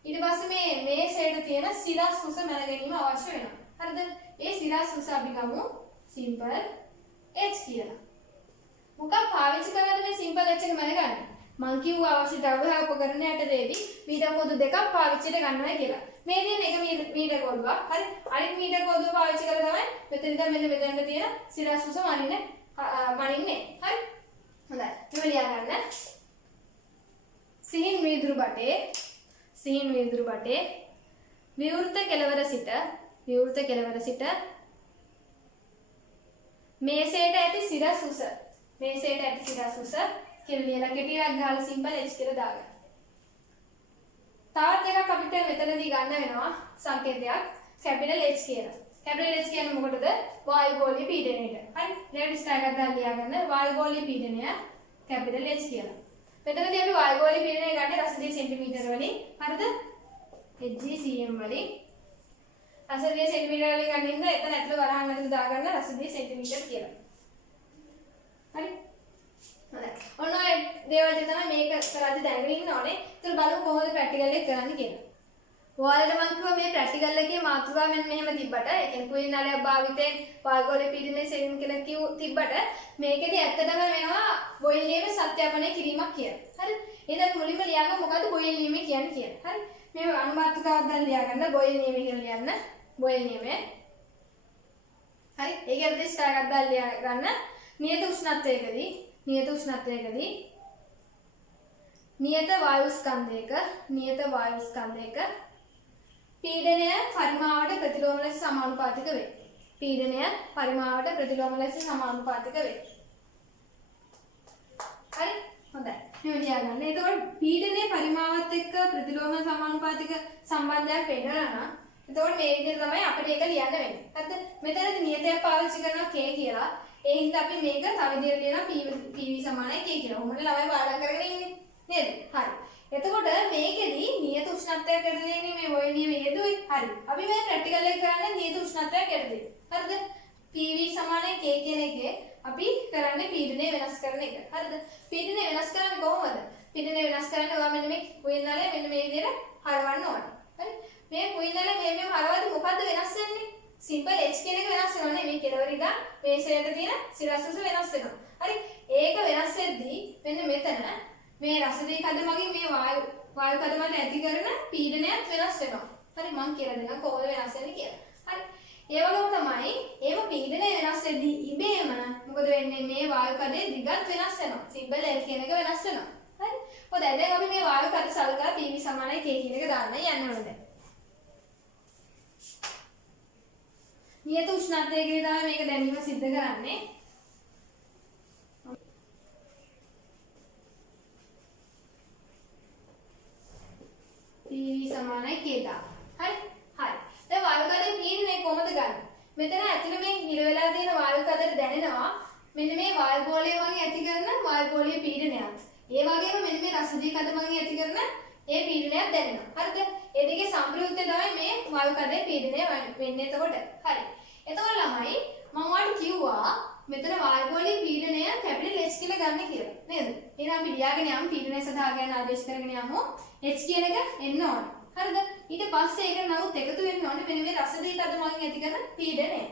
ඊට පස්සේ මේ සයිඩ් තියෙන සිරස් උස මැන ගැනීම අවශ්‍ය වෙනවා හරිද ඒ සිරස් උස අපි ගමු සිම්පල් h කියලා. මොකක් පාවිච්චි කරලාද මේ සිම්පල් h එක මැනගන්නේ? මං කිව්වා අවශ්‍ය ද්‍රව්‍ය උපකරණයට දෙවි මීටර් කෝදුව දෙකක් පාවිච්චිට ගන්නවා කියලා. මේ දෙන එක මීටර් කෝදුවක්. හරි. අනිත් මීටර් කෝදුව පාවිච්චි කරලා තමයි මෙතන ඉඳන් මෙන්න මෙතනට තියෙන සිරස් උස මනින්නේ. හරි. හොඳයි. මේ ලියා ගන්න. සිහින් වීදුරු බටේ විවෘත කෙළවර සිට මේසයට ඇති සිරස් උස කියලා ලියලා කෙටියක් ගහලා සිම්පල් h කියලා දාගන්න. තවත් එකක් අපිට මෙතනදී ගන්න වෙනවා සංකේතයක් කැපිටල් H කියලා. කැපිටල් H කියන්නේ මොකටද? වායුගෝලීය පීඩනයට. හරි. ඊළඟට ස්ටෑග් එකක් දාලා ලියාගන්න වායුගෝලීය පීඩනය කැපිටල් H කියලා. මෙතනදී අපි වායුගෝලීය පීඩනය ගන්නේ රසදිය සෙන්ටිමීටර වලින්. හරිද? HgCm වලින්. රසදිය සෙන්ටිමීටර වලින් ගන්නින්ද එතන ඇතුළේ වරහන් ඇතුළේ දාගන්න රසදිය සෙන්ටිමීටර කියලා. හරි. හරි. ඔන්න ඔය දේවල් ටික තමයි මේක කරද්දී දැනගෙන ඉන්න ඕනේ. ඒතර බලමු කොහොමද ප්‍රැක්ටිකල් එක කරන්නේ කියලා. ඔයාලට මම කිව්වා මේ ප්‍රැක්ටිකල් එකේ මාතෘකාව මෙහෙම තිබ්බට ඒ කියන්නේ කුලින් නලයක් භාවිතයෙන් වායුගෝලීය පීඩනයේ සෙවීම කියලා තිබ්බට මේකෙදි ඇත්තටම වෙනවා බොයිල් නියමයේ සත්‍යාපනය කිරීමක් කියලා. හරි. එහෙනම් මුලින්ම ලියාගමු මොකද්ද බොයිල් නියමය කියන්නේ කියලා. හරි. මේ අනුමාත්‍රිකාවක් දැන් ලියාගන්න බොයිල් නියමය කියලා ලියන්න. බොයිල් නියමය. හරි. ඒකෙන්ද ස්ටෑග් එකක් දාලා ලියාගන්න. නියත උෂ්ණත්වයකදී නියත වායු ස්කන්ධයක පීඩනය පරිමාවට ප්‍රතිලෝම ලෙස සමානුපාතික වේ. පීඩනය පරිමාවට ප්‍රතිලෝම ලෙස සමානුපාතික වේ. හරි? හොඳයි. මේ ලියාගන්න. එතකොට පීඩනයේ පරිමාවත් එක්ක ප්‍රතිලෝම සමානුපාතික සම්බන්ධයක් වෙනවා නම් එතකොට මේ විදිහට තමයි අපිට ඒක ලියන්න වෙන්නේ. හරිද? මෙතනදී නියතයක් පාවිච්චි කරනවා k කියලා. ඒ හින්දා අපි මේක තව විදිහට ලියනවා PV සමානයි k කියලා. උඹට ළමයි පාඩම් කරගෙන ඉන්නේ. නේද? හරි. එතකොට මේකෙදි නියත උෂ්ණත්වයක් යට දෙන්නේ මේ බොයිල් නියමයේ යෙදුයි. හරි. අපි මේ ප්‍රැක්ටිකල් එක කරන්නේ නියත උෂ්ණත්වයක් යට දෙන්න. හරිද? PV සමානයි k කියන එකේ අපි කරන්නේ පීඩනය වෙනස් කරන එක. හරිද? පීඩනය වෙනස් කරන්නේ කොහොමද? පීඩනය වෙනස් කරන්නේ ඔයා මෙන්න මේ කුයින් නලය මෙන්න මේ විදිහට හරවන්න ඕනේ. හරි? මේ කුයින් නලය මෙහෙම හරවද්දි මොකද්ද වෙනස් වෙන්නේ? සිම්පල් h කියන එක වෙනස් වෙනවා නේ. මේ කෙලවර ඉඳන් මේසයට තියෙන සිරස්වස වෙනස් වෙනවා. හරි? ඒක වෙනස් වෙද්දී මෙන්න මෙතන මේ රසදී කඳ මගින් මේ වායු කඳ මත ඇති කරන පීඩනයත් වෙනස් වෙනවා. හරි මම කියලා දෙනවා කොහොමද වෙනස් වෙන්නේ කියලා. හරි. ඒ වගේම තමයි ඒව පීඩනය වෙනස් වෙද්දී ඉබේම මොකද වෙන්නේ මේ වායු කඳේ දිගත් වෙනස් වෙනවා. සිම්පල් L කියන එක වෙනස් වෙනවා. හරි. හොඳයි දැන් අපි මේ වායු කඳ සලකලා PV සමානයි K කියන එක දාන්න යන්න ඕනේ. නියත උෂ්ණත්වයකදී තමයි මේක දැනීම සිද්ධ කරන්නේ. PV සමානයි K දා. හරි? හරි. දැන් වායු කඳේ පීඩනය කොහොමද ගන්න? මෙතන ඇතුළේ මේ හිර වෙලා තියෙන වායු කඳට දැනෙනවා මෙන්න මේ වායු ගෝලය වගේ ඇති කරන වායු ගෝලීය පීඩනයත්. ඒ වගේම මෙන්න මේ රසදී කඳ වගේ ඇති කරන ඒ පීඩනයත් දැනෙනවා. හරිද? ඒ දෙකේ සම්ප්‍රයුක්තය තමයි මේ වායු කඳේ පීඩනය වෙන්නේ එතකොට. හරි. එතකොට ළමයි මම ඔයාලට කිව්වා මෙතන වායු ගෝලීය පීඩනය කැපිටල් H කියලා ගන්න කියලා. නේද? එහෙනම් අපි ලියාගෙන යමු පීඩනය සඳහා ගැන ආදේශ කරගෙන යමු. H කියන එක එන්න ඕනේ. හරිද? ඊට පස්සේ ඒක නමුත් එකතු වෙන්න ඕනේ මෙන්න මේ රසදී කඳ මගින් ඇති කරන පීඩනය.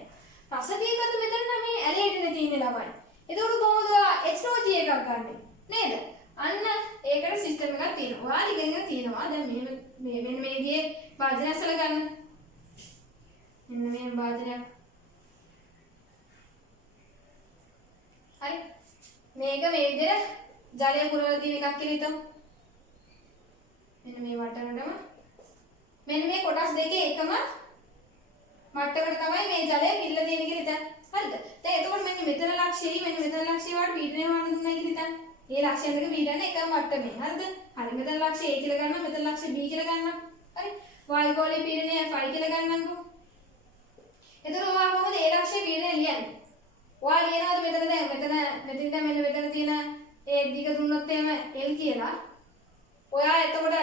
රසදී කඳ මෙතන නම් මේ ඇලේටනේ තියෙන්නේ ළමයි. එතකොට කොහොමද HOG එකක් ගන්නෙ? නේද? අන්න ඒකට සිස්ටම් එකක් තියෙනවා. ඔයාලා ඉගෙනගෙන තියෙනවා. දැන් මෙන්න මේකේ භාජනය ඇසල ගන්න. මෙන්න මේ භාජනයක්. හරි. මේක මේ විදිහට ජලය පුරවලා තියෙන එකක් කියලා හිතමු. මෙන්න මේ වටනටම මෙන්න මේ කොටස් දෙකේ එකම මට්ටමකට තමයි මේ ජලය පිරලා තියෙන්නේ කියලා හිතන්න. හරිද? දැන් එතකොට මෙන්න මෙතන ලක්ෂයයි මෙන්න මෙතන ලක්ෂය වට පීඩනය වන්න දුන්නයි කියලා හිතන්න. මේ ලක්ෂයෙන් දෙක පීඩනය එකම මට්ටමේ. හරිද? හරි මෙතන ලක්ෂය A කියලා ගන්නවා මෙතන ලක්ෂය B කියලා ගන්නවා. හරි? වායු ගෝලීය පීඩනය F කියලා ගන්නම්කෝ. එතකොට ඔයා කොහොමද ඒ ලක්ෂය පීඩනය ලියන්නේ? ඔයා ලියනවාද මෙතන දැන් මෙතනින් දැන් මෙන්න මෙතන තියෙන ඒ දිග දුන්නොත් එහෙම L කියලා. ඔයා එතකොට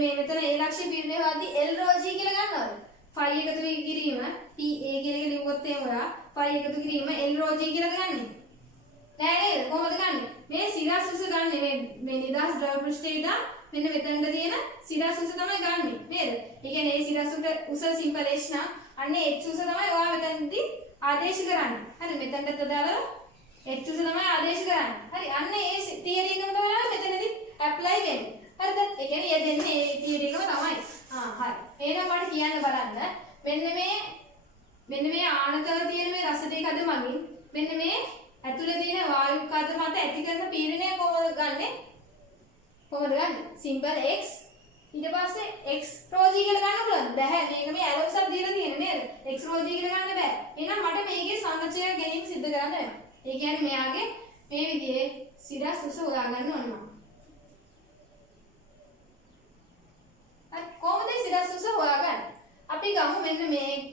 මේ මෙතන ඒ ලක්ෂ්‍ය පීඩනය හොද්දී L rho g කියලා ගන්නවද? phi එකතු කිරීම PA කියන එක ලියුවොත් එහෙම ඔයා phi එකතු කිරීම L rho g කියලාද ගන්නෙ? නෑ නේද? කොහොමද ගන්නෙ? මේ සිරස් උස ගන්නෙ මේ නිදහස් ද්‍රව පෘෂ්ඨයේ ඉඳන් මෙන්න මෙතනට තියෙන සිරස් උස තමයි ගන්නෙ නේද? ඒ කියන්නේ ඒ සිරස් උස සිම්පල් h නම් අන්න h උස තමයි ඔයා මෙතනදී ආදේශ කරන්නේ. හරි මෙතනට දාලා h උස තමයි ආදේශ කරන්නේ. හරි අන්න ඒ තියරි එකම තමයි මෙතනදී ඇප්ලයි වෙන්නේ. හරිද? ඒ කියන්නේ ඒ දෙන්නේ ඒ තියරි එකම තමයි. හරි. එහෙනම් මට කියන්න බලන්න. මෙන්න මේ ආනතල තියෙන මේ රසදී කඳ මගින් මෙන්න මේ ඇතුලේ තියෙන වායු කඳ මත ඇති කරන පීඩනය කොහොමද ගන්නෙ? කොහොමද ගන්නෙ? සිම්පල් x ඊට පස්සේ x rho g කියලා ගන්න පුළුවන්ද? බැහැ. මේක මේ ඇලොක්සක් දීලා තියෙන්නේ නේද? x rho g කියලා ගන්න බෑ. එහෙනම් මට මේකේ සංරචනය ගැනීම සිද්ධ කරන්න වෙනවා. ඒ කියන්නේ මෙයාගේ මේ විදිහේ සිරස් උස හොයා ගන්න ඕනේ මම. හරි කොහොමද සිරස් උස හොයාගන්නේ? අපි ගමු මෙන්න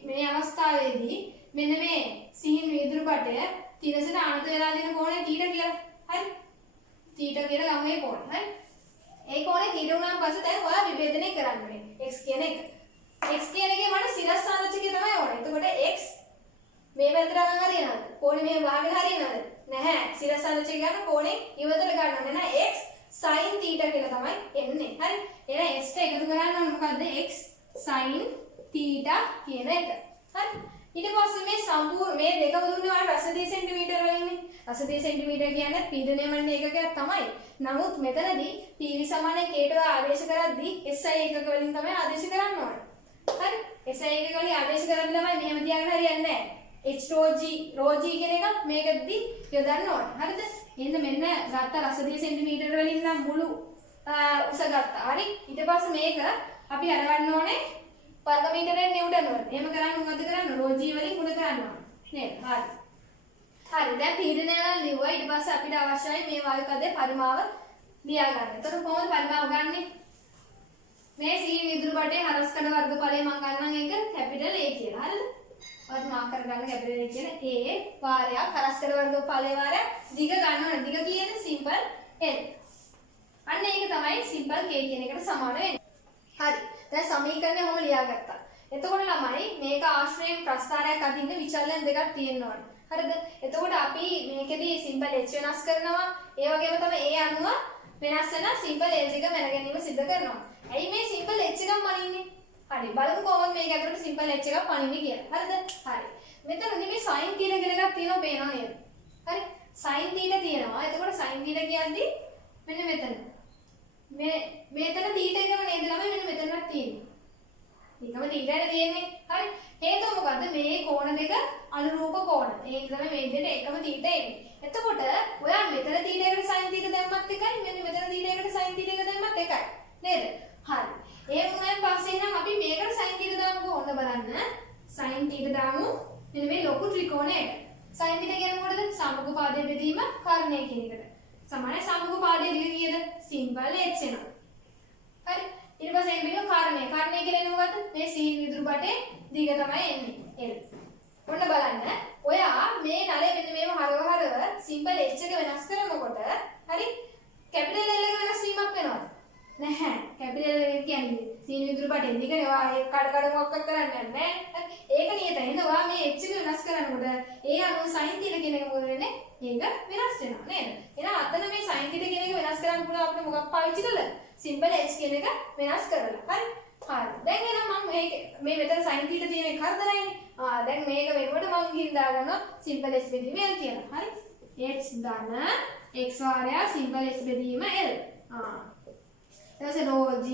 මේ අවස්ථාවේදී මෙන්න මේ සීන් වීදුරු බටය තිරසට අනත වෙලා දෙන කෝණය θ කියලා. හරි. θ කියලා ගමු මේ කෝණය. හරි. ඒ කෝණය θ වුණාන් පස්සේ දැන් ඔයා විභේදනය කරන්න ඕනේ. x කියන එක. x කියන එකේ මට සිරස් සාධකය තමයි ඕනේ. එතකොට x මේ පැත්තට අරන් හරියනවද? කෝණය මේ වහගෙන හරියනවද? නැහැ. සිරස් සාධකය ගන්න කෝණය ඉවතට ගන්න ඕනේ. නෑ x sin θ කියලා තමයි එන්නේ. හරි. එහෙනම් x ට එකතු කරන්න ඕනේ මොකද්ද? x sin θ කියන එක. හරි. ඊට පස්සේ මේ සම්පූර්ණ මේ දෙකම දුන්නේ ඔයාලා රසදී සෙන්ටිමීටර වලින්නේ. රසදී සෙන්ටිමීටර කියන්නේ පීඩනය මන්නේ ඒකකයක් තමයි. නමුත් මෙතනදී PV සමානයි k ට ආදේශ කරද්දී SI ඒකක වලින් තමයි ආදේශ කරන්න ඕනේ. හරි. SI ඒකක වලින් ආදේශ කරද්දී තමයි මෙහෙම තියාගෙන හරියන්නේ නැහැ. h rho g කියන එක මේකෙද්දී යොදන්න ඕනේ. හරිද? එහෙනම් මෙන්න ගත්ත රසදී සෙන්ටිමීටර වලින් නම් මුළු උස ගත්තා. හරි. ඊට පස්සේ මේක අපි අරවන්න ඕනේ वर्ग मीटर न्यूटन वल එහෙම කරන්න මොකද කරන්න rho g වලින් ගුණ කරන්න ඕනේ නේද හරි හරි දැන් පීඩනය ගන්න ලිව්වා ඊට පස්සේ අපිට අවශ්‍යයි මේ වායු පදේ පරිමාව ලියා ගන්න. එතකොට කොහොමද පරිමාව ගන්නෙ? මේ c විදුරු බටේ හරස්කඩ වර්ගඵලය මම ගන්නම් ඒක කැපිටල් A කියලා. හරිද? ඔයත් මාක් කරගන්න කැපිටල් A කියලා A වාරයක් හරස්කඩ වර්ගඵලය වාරයක් දිග ගන්න ඕනේ. දිග කියන්නේ සිම්පල් L. අන්න ඒක තමයි සිම්පල් K කියන එකට සමාන වෙන්නේ. හරි. දැන් සමීකරණය ඔහොම ලියාගත්තා. එතකොට ළමයි මේක ආශ්‍රයෙන් ප්‍රස්ථාරයක් අදින්න විචලන දෙකක් තියෙන්න ඕනේ. හරිද? එතකොට අපි මේකෙදී සිම්පල් h වෙනස් කරනවා. ඒ වගේම තමයි a අනුව වෙනස් වෙන සිම්පල් l දෙක මැන ගැනීම සිදු කරනවා. ඇයි මේ සිම්පල් h එකක් මනින්නේ? හරි. බලමු කොහොමද මේක ඇතුළට සිම්පල් h එකක් මනින්නේ කියලා. හරිද? හරි. මෙතනදී මේ sin θ කියලා එකක් තියෙනවා පේනවා නේද? හරි. sin θ තියෙනවා. එතකොට sin θ කියන්නේ මෙන්න මෙතන. මෙතන θ එකම නේද ළමයි මෙන්න මෙතනක් තියෙන්නේ. ඒකම θ නේ තියෙන්නේ. හරි. හේතුව මොකද්ද? මේ කෝණ දෙක අනුරූප කෝණ. ඒක තමයි මේ දෙයට එකම θ එන්නේ. එතකොට ඔයා මෙතන θ එකට sin θ දැම්මත් එකයි මෙන්න මෙතන θ එකට sin θ එක දැම්මත් එකයි. නේද? හරි. ඒ වුණාන් පස්සේ නම් අපි මේකට sin θ දාමුකෝ ඕන බලන්න. sin θ දාමු මෙන්න මේ ලොකු ත්‍රිකෝණයට. sin θ කියන්නේ මොකටද? සමග පාදයේ බෙදීම කර්ණය කියන එකට. සමානයි සමග පාදයේ දිග කීයද? සිම්පල් h එනවා. හරි. ඊට පස්සේ එන්නේ කාරණය. කාරණය කියලා එන්නේ මොකද්ද? මේ සීන් විදුරු බටේ දිග තමයි එන්නේ. L. ඔන්න බලන්න. ඔයා මේ නලේ මෙන්න මේව හරව සිම්පල් h එක වෙනස් කරනකොට හරි කැපිටල් L එක වෙනස් වීමක් වෙනවද? නැහැ. කැපිටල් L කියන්නේ සීන් විදුරු බටේ දිගනේ. ඔයා ඒක කඩ මොකක් කරන්නේ නැහැ. ඒක නියතයි. එහෙනම් ඔයා මේ h එක වෙනස් කරනකොට ඒ අනුව sin θ කියන එක මොකද වෙන්නේ? ඒක වෙනස් වෙනවා නේද? එහෙනම් අතන මේ sin θ කියන එක වෙනස් කරන්න පුළුවන් අපිට මොකක් පාවිච්චි කළාද? සිම්පල් h කියන එක වෙනස් කරලා. හරි? හරි. දැන් එහෙනම් මම මේ මෙතන sin θ තියෙන එක හරිදරයිනේ. දැන් මේක වෙනුවට මම ගිහින් දාගන්නවා සිම්පල් h බෙදීම L කියලා. හරි? h ධන x වාරය සිම්පල් h බෙදීම L. ඊට පස්සේ rho g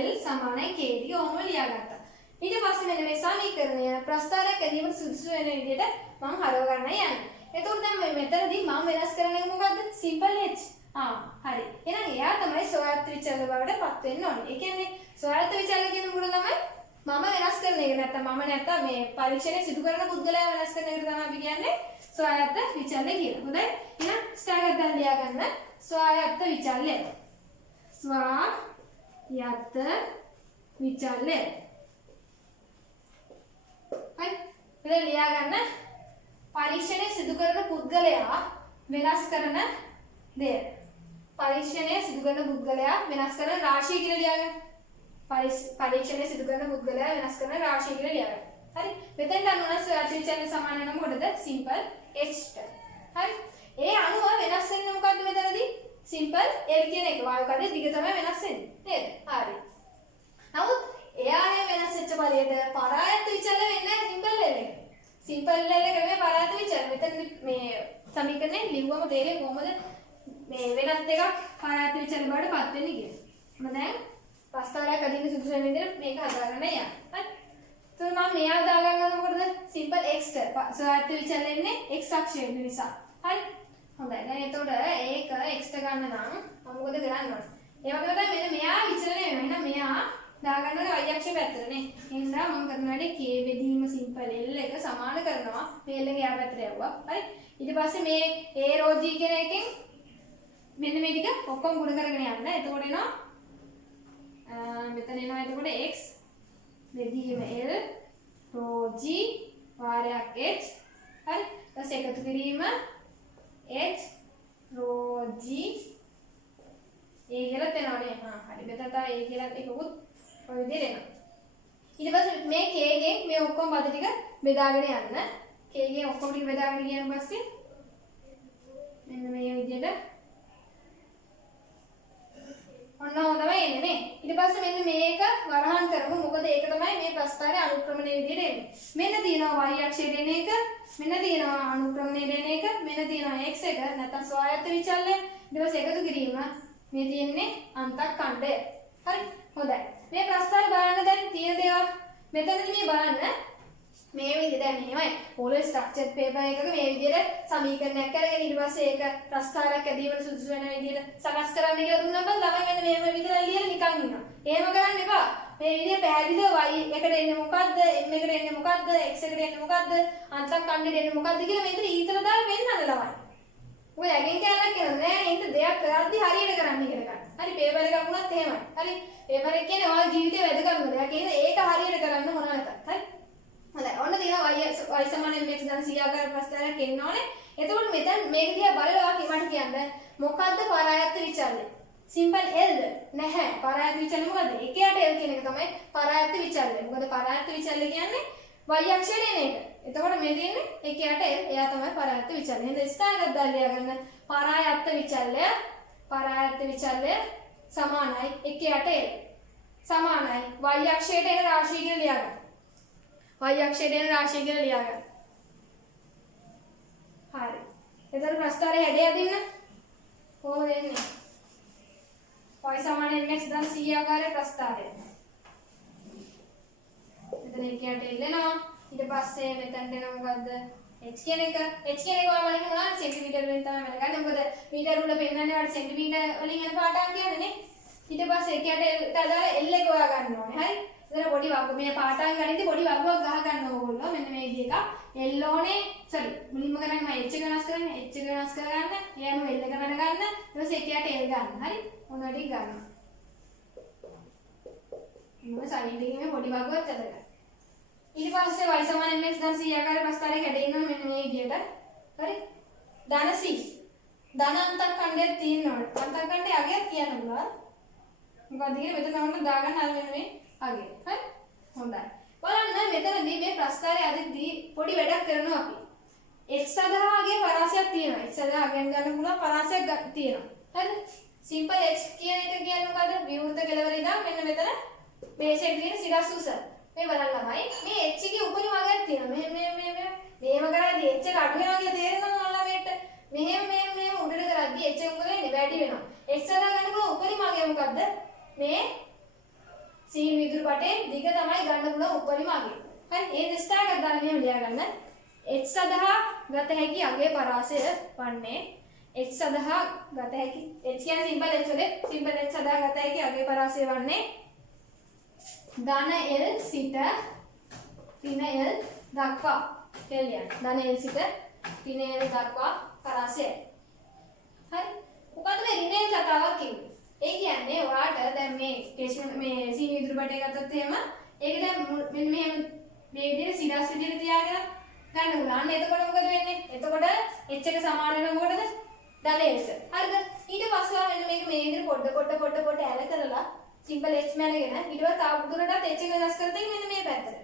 al සමානයි k ටික ඔහොම ලියාගත්තා. ඊට පස්සේ මෙන්න මේ සමීකරණය ප්‍රස්ථාරයක් ඇදීමට සුදුසු වෙන විදිහට මම හරව ගන්න යන්නේ. එතකොට දැන් මෙතනදී මම වෙනස් කරන්නේ මොකද්ද? Simple h. හරි. එහෙනම් එයා තමයි ස්වයත්ත විචලන බවට පත් වෙන්න ඕනේ. ඒ කියන්නේ ස්වයත්ත විචලන කියන මුල තමයි මම වෙනස් කරන එක. නැත්තම් මේ පරීක්ෂණය සිදු කරන පුද්ගලයා වෙනස් කරන එකට තමයි අපි කියන්නේ ස්වයත්ත විචලන කියලා. හොඳයි. එහෙනම් ස්ටාගර් දැන් ලියා ගන්න. ස්වයත්ත විචලනය. ස්වයත්ත විචලනය. හරි. ඉතින් ලියා ගන්න පරීක්ෂණය සිදු කරන පුද්ගලයා වෙනස් කරන දේ. පරීක්ෂණය සිදු කරන පුද්ගලයා වෙනස් කරන රාශිය කියලා ලියාගන්න. පරීක්ෂණය සිදු කරන පුද්ගලයා වෙනස් කරන රාශිය කියලා ලියාගන්න. හරි. මෙතෙන්ට අනුව ස්වයත්ත විචලන සමාන නම් මොකටද? සිම්පල් h ට. හරි. ඒ අනුව වෙනස් වෙන්නේ මොකද්ද මෙතනදී? සිම්පල් l කියන එක. වායු කඩේ දිග තමයි වෙනස් වෙන්නේ. නේද? හරි. නමුත් එයාගේ වෙනස් වෙච්ච බලයට පරායත්ත විචලන වෙන්නේ නැහැ සිම්පල් l එක. සිම්පල් l එක මේ පරායත්ත විචලන. මෙතන මේ සමීකරණය ලිව්වම තේරෙන්නේ කොහොමද මේ වෙනස් දෙකක් පරායත්ත විචලන බවට පත් වෙන්නේ කියලා. මම දැන් ප්‍රස්ථාරයක් අදින්න සුදුසු වෙන විදිහට මේක හදාගන්න යන්න. හරි. එතකොට මම මෙයා දාගන්නවා මොකටද? සිම්පල් x ට. ස්වයත්ත විචලන එන්නේ x අක්ෂය නිසා. හරි. හොඳයි. දැන් එතකොට ඒක x ට ගන්න නම් මම මොකද කරන්න ඕනේ? ඒ වගේම තමයි මෙන්න මෙයා විචලනය වෙනවා. එහෙනම් මෙයා දාගන්න ඕනේ y අක්ෂය පැත්තට නේ. එහෙනම් මම කරන වැඩේ k බෙදීම සිම්පල් l එක සමාන කරනවා. මේ l එක යා පැත්තට යවුවා. හරි. ඊට පස්සේ මේ a rho g කියන එකෙන් මෙන්න මේ ටික ඔක්කොම ගුණ කරගෙන යන්න. එතකොට එනවා මෙතන එනවා එතකොට x බෙදීම L rho G වාරයක් H හරි ඊට එකතු කිරීම H rho G A කියලා තේනවනේ හරි මෙතන තමයි A කියලා එකකුත් ඔය විදිහට එනවා ඊට පස්සේ මේ K ගෙන් මේ ඔක්කොම පද ටික බෙදාගෙන යන්න K ගෙන් ඔක්කොම ටික බෙදාගෙන ගියන් පස්සේ මෙන්න මේ විදිහට ඔන්න ඔය තමයි එන්නේ නේ ඊට පස්සේ මෙන්න මේක වරහන් කරමු මොකද ඒක තමයි මේ ප්‍රස්ථාරයේ අනුක්‍රමණය විදිහට එන්නේ මෙන්න තියෙනවා y අක්ෂයට එන එක මෙන්න තියෙනවා අනුක්‍රමණයට එන එක මෙන්න තියෙනවා x එක නැත්නම් ස්වායත්ත විචල්‍ය ඊට පස්සේ එකතු කිරීම මේ තියෙන්නේ අන්තක් ඛණ්ඩය හරි හොඳයි මේ ප්‍රස්ථාරය බලන්න දැන් තියෙන දේවල් මෙතනදී මේ බලන්න මේ විදිහට දැන් මෙහෙමයි පොලේ ස්ට්‍රක්චර් පේපර් එකක මේ විදිහට සමීකරණයක් කරගෙන ඊට පස්සේ ඒක ප්‍රස්ථාරයක් ඇදීමට සුදුසු වෙන විදිහට සකස් කරන්න කියලා දුන්නා බං ළමයි මෙන්න මේව විදිහට ලියලා නිකන් ඉන්නවා. එහෙම කරන්න එපා. මේ විදිහට පැහැදිලිව y එකට එන්නේ මොකද්ද m එකට එන්නේ මොකද්ද x එකට එන්නේ මොකද්ද අන්තක් ඛණ්ඩෙට එන්නේ මොකද්ද කියලා මේකට ඊතල දාලා පෙන්නන්න ළමයි. මොකද ඇගෙන් කැලක් කරන්නේ නෑ නේද දෙයක් කරද්දි හරියට කරන්න ඉගෙන ගන්න. හරි පේපර් එකක් වුණත් එහෙමයි. හරි පේපර් එක කියන්නේ ඔයාගේ ජීවිතේ වැදගත්ම දෙයක්. ඒක හරියට කරන්න මොන නැතත්. හරි හොඳයි ඔන්න තියෙනවා y සමාන mx දැන් c ආකාර ප්‍රස්ථාරයක් එන්න ඕනේ. එතකොට මෙතන මේක දිහා බලලා මට කියන්න මොකද්ද පරායත්ත විචල්‍ය? සිම්පල් L නැහැ. පරායත්ත විචල්‍ය මොකද්ද? එකයට L කියන එක තමයි පරායත්ත විචල්‍ය. මොකද පරායත්ත විචල්‍ය කියන්නේ y අක්ෂයට එන එක. එතකොට මේ තියෙන්නේ එකයට L එයා තමයි පරායත්ත විචල්‍ය. එහෙනම් ස්ථානගත දාලා ලියා ගන්න පරායත්ත විචල්‍ය සමානයි එකයට L සමානයි y අක්ෂයට එන රාශිය කියලා ලියා ගන්න. y අක්ෂයට එන රාශිය කියලා ලියා ගන්න. හරි. එතන ප්‍රස්ථාරය හැඩය අදින්න. කොහොමද එන්නේ? y සමාන mx දැන් c ආකාරයේ ප්‍රස්ථාරය. මෙතන එකයට එල්ලෙනවා. ඊට පස්සේ මෙතනට එන මොකද්ද? h කියන එක. h කියන එක ඔයාලා බලන්න මොනවද? සෙන්ටිමීටර වලින් තමයි මම ගන්නේ. මොකද මීටර වල පෙන්නන්නේ වල සෙන්ටිමීටර වලින් එන පාඩම් කියන්නේ නේ. ඊට පස්සේ එකයට දාලා l එක හොයා ගන්න ඕනේ. හරි? ඉතින් පොඩි වග්ග මේ පාඩම් ගනිද්දි පොඩි වග්ගයක් ගහ ගන්න ඕගොල්ලෝ. මෙන්න මේ විදිහ එක. l ඕනේ සෝරි මුලින්ම කරන්නේ මම h එක වෙනස් කරන්නේ h එක වෙනස් කරගන්න ඒ අනුව l එක ගන්න ගන්න ඊට පස්සේ එකයට l ගන්න හරි මොන වැඩි ගන්නවා මොන සයින් එකේ පොඩි වගුවක් ඇදගන්න ඊට පස්සේ y සමාන mx ධන c ආකාරයේ ප්‍රස්ථාරයක හැඩ ඉන්නවා මෙන්න මේ විදිහට හරි ධන c ධන අන්තක් ඛණ්ඩයක් තියෙනවා අන්තක් ඛණ්ඩයේ අගයක් කියන්න පුළුවන් මොකද කියන්නේ මෙතන ඕන දාගන්න අර මෙන්න මේ අගය හරි හොඳයි බලන්න මෙතනදී මේ ප්‍රස්ථාරය අදිද්දී පොඩි වැඩක් කරනවා අපි. x සඳහාගේ පරාසයක් තියෙනවා. x සඳහා අගයන් ගන්න පුළුවන් පරාසයක් තියෙනවා. හරිද? සිම්පල් x කියන එක කියන්නේ මොකද? විවෘත කෙළවර ඉඳන් මෙන්න මෙතන මේෂයෙන් තියෙන සිරස් උස. මේ බලන්න ළමයි. මේ h එකේ උපරිම අගයක් තියෙනවා. මේව කරද්දී h එක අඩු වෙනවා කියලා තේරෙනවද ළමයිට? මෙහෙම උඩට කරද්දී h එක මොකද වෙන්නේ? වැඩි වෙනවා. x සඳහා ගන්න පුළුවන් උපරිම අගය මොකද්ද? මේ සීන් විදුරු පටේ දිග තමයි ගන්න පුළුවන් උපරිම අගය. හරි ඒ දිස්ත්‍රාගත දාලා මෙහෙම ලියා ගන්න. x සඳහා ගත හැකි අගයේ පරාසය වන්නේ x සඳහා ගත හැකි h කියන්නේ සිම්පල් h වලේ සිම්පල් h සඳහා ගත හැකි අගයේ පරාසය වන්නේ ධන l සිට ඍණ l දක්වා කියලා. ධන l සිට ඍණ l දක්වා පරාසයයි. හරි මොකද මේ ඍණ l කතාවක් කියන්නේ? ඒ කියන්නේ ඔයාට දැන් මේ කේෂන් මේ සීනි විදුරු බටේ ගත්තොත් එහෙම ඒක දැන් මෙන්න මෙහෙම මේ විදිහට සිරස් විදිහට තියාගෙන ගන්න පුළුවන්. එතකොට මොකද වෙන්නේ? එතකොට h එක සමාන වෙන මොකටද? ධනයට. හරිද? ඊට පස්සේ මෙන්න මේක මේ විදිහට පොඩ ඇල කරලා සිම්පල් h මැනගෙන ඊට පස්සේ තාප දුරටත් h එක වෙනස් කරතේ මෙන්න මේ පැත්තට.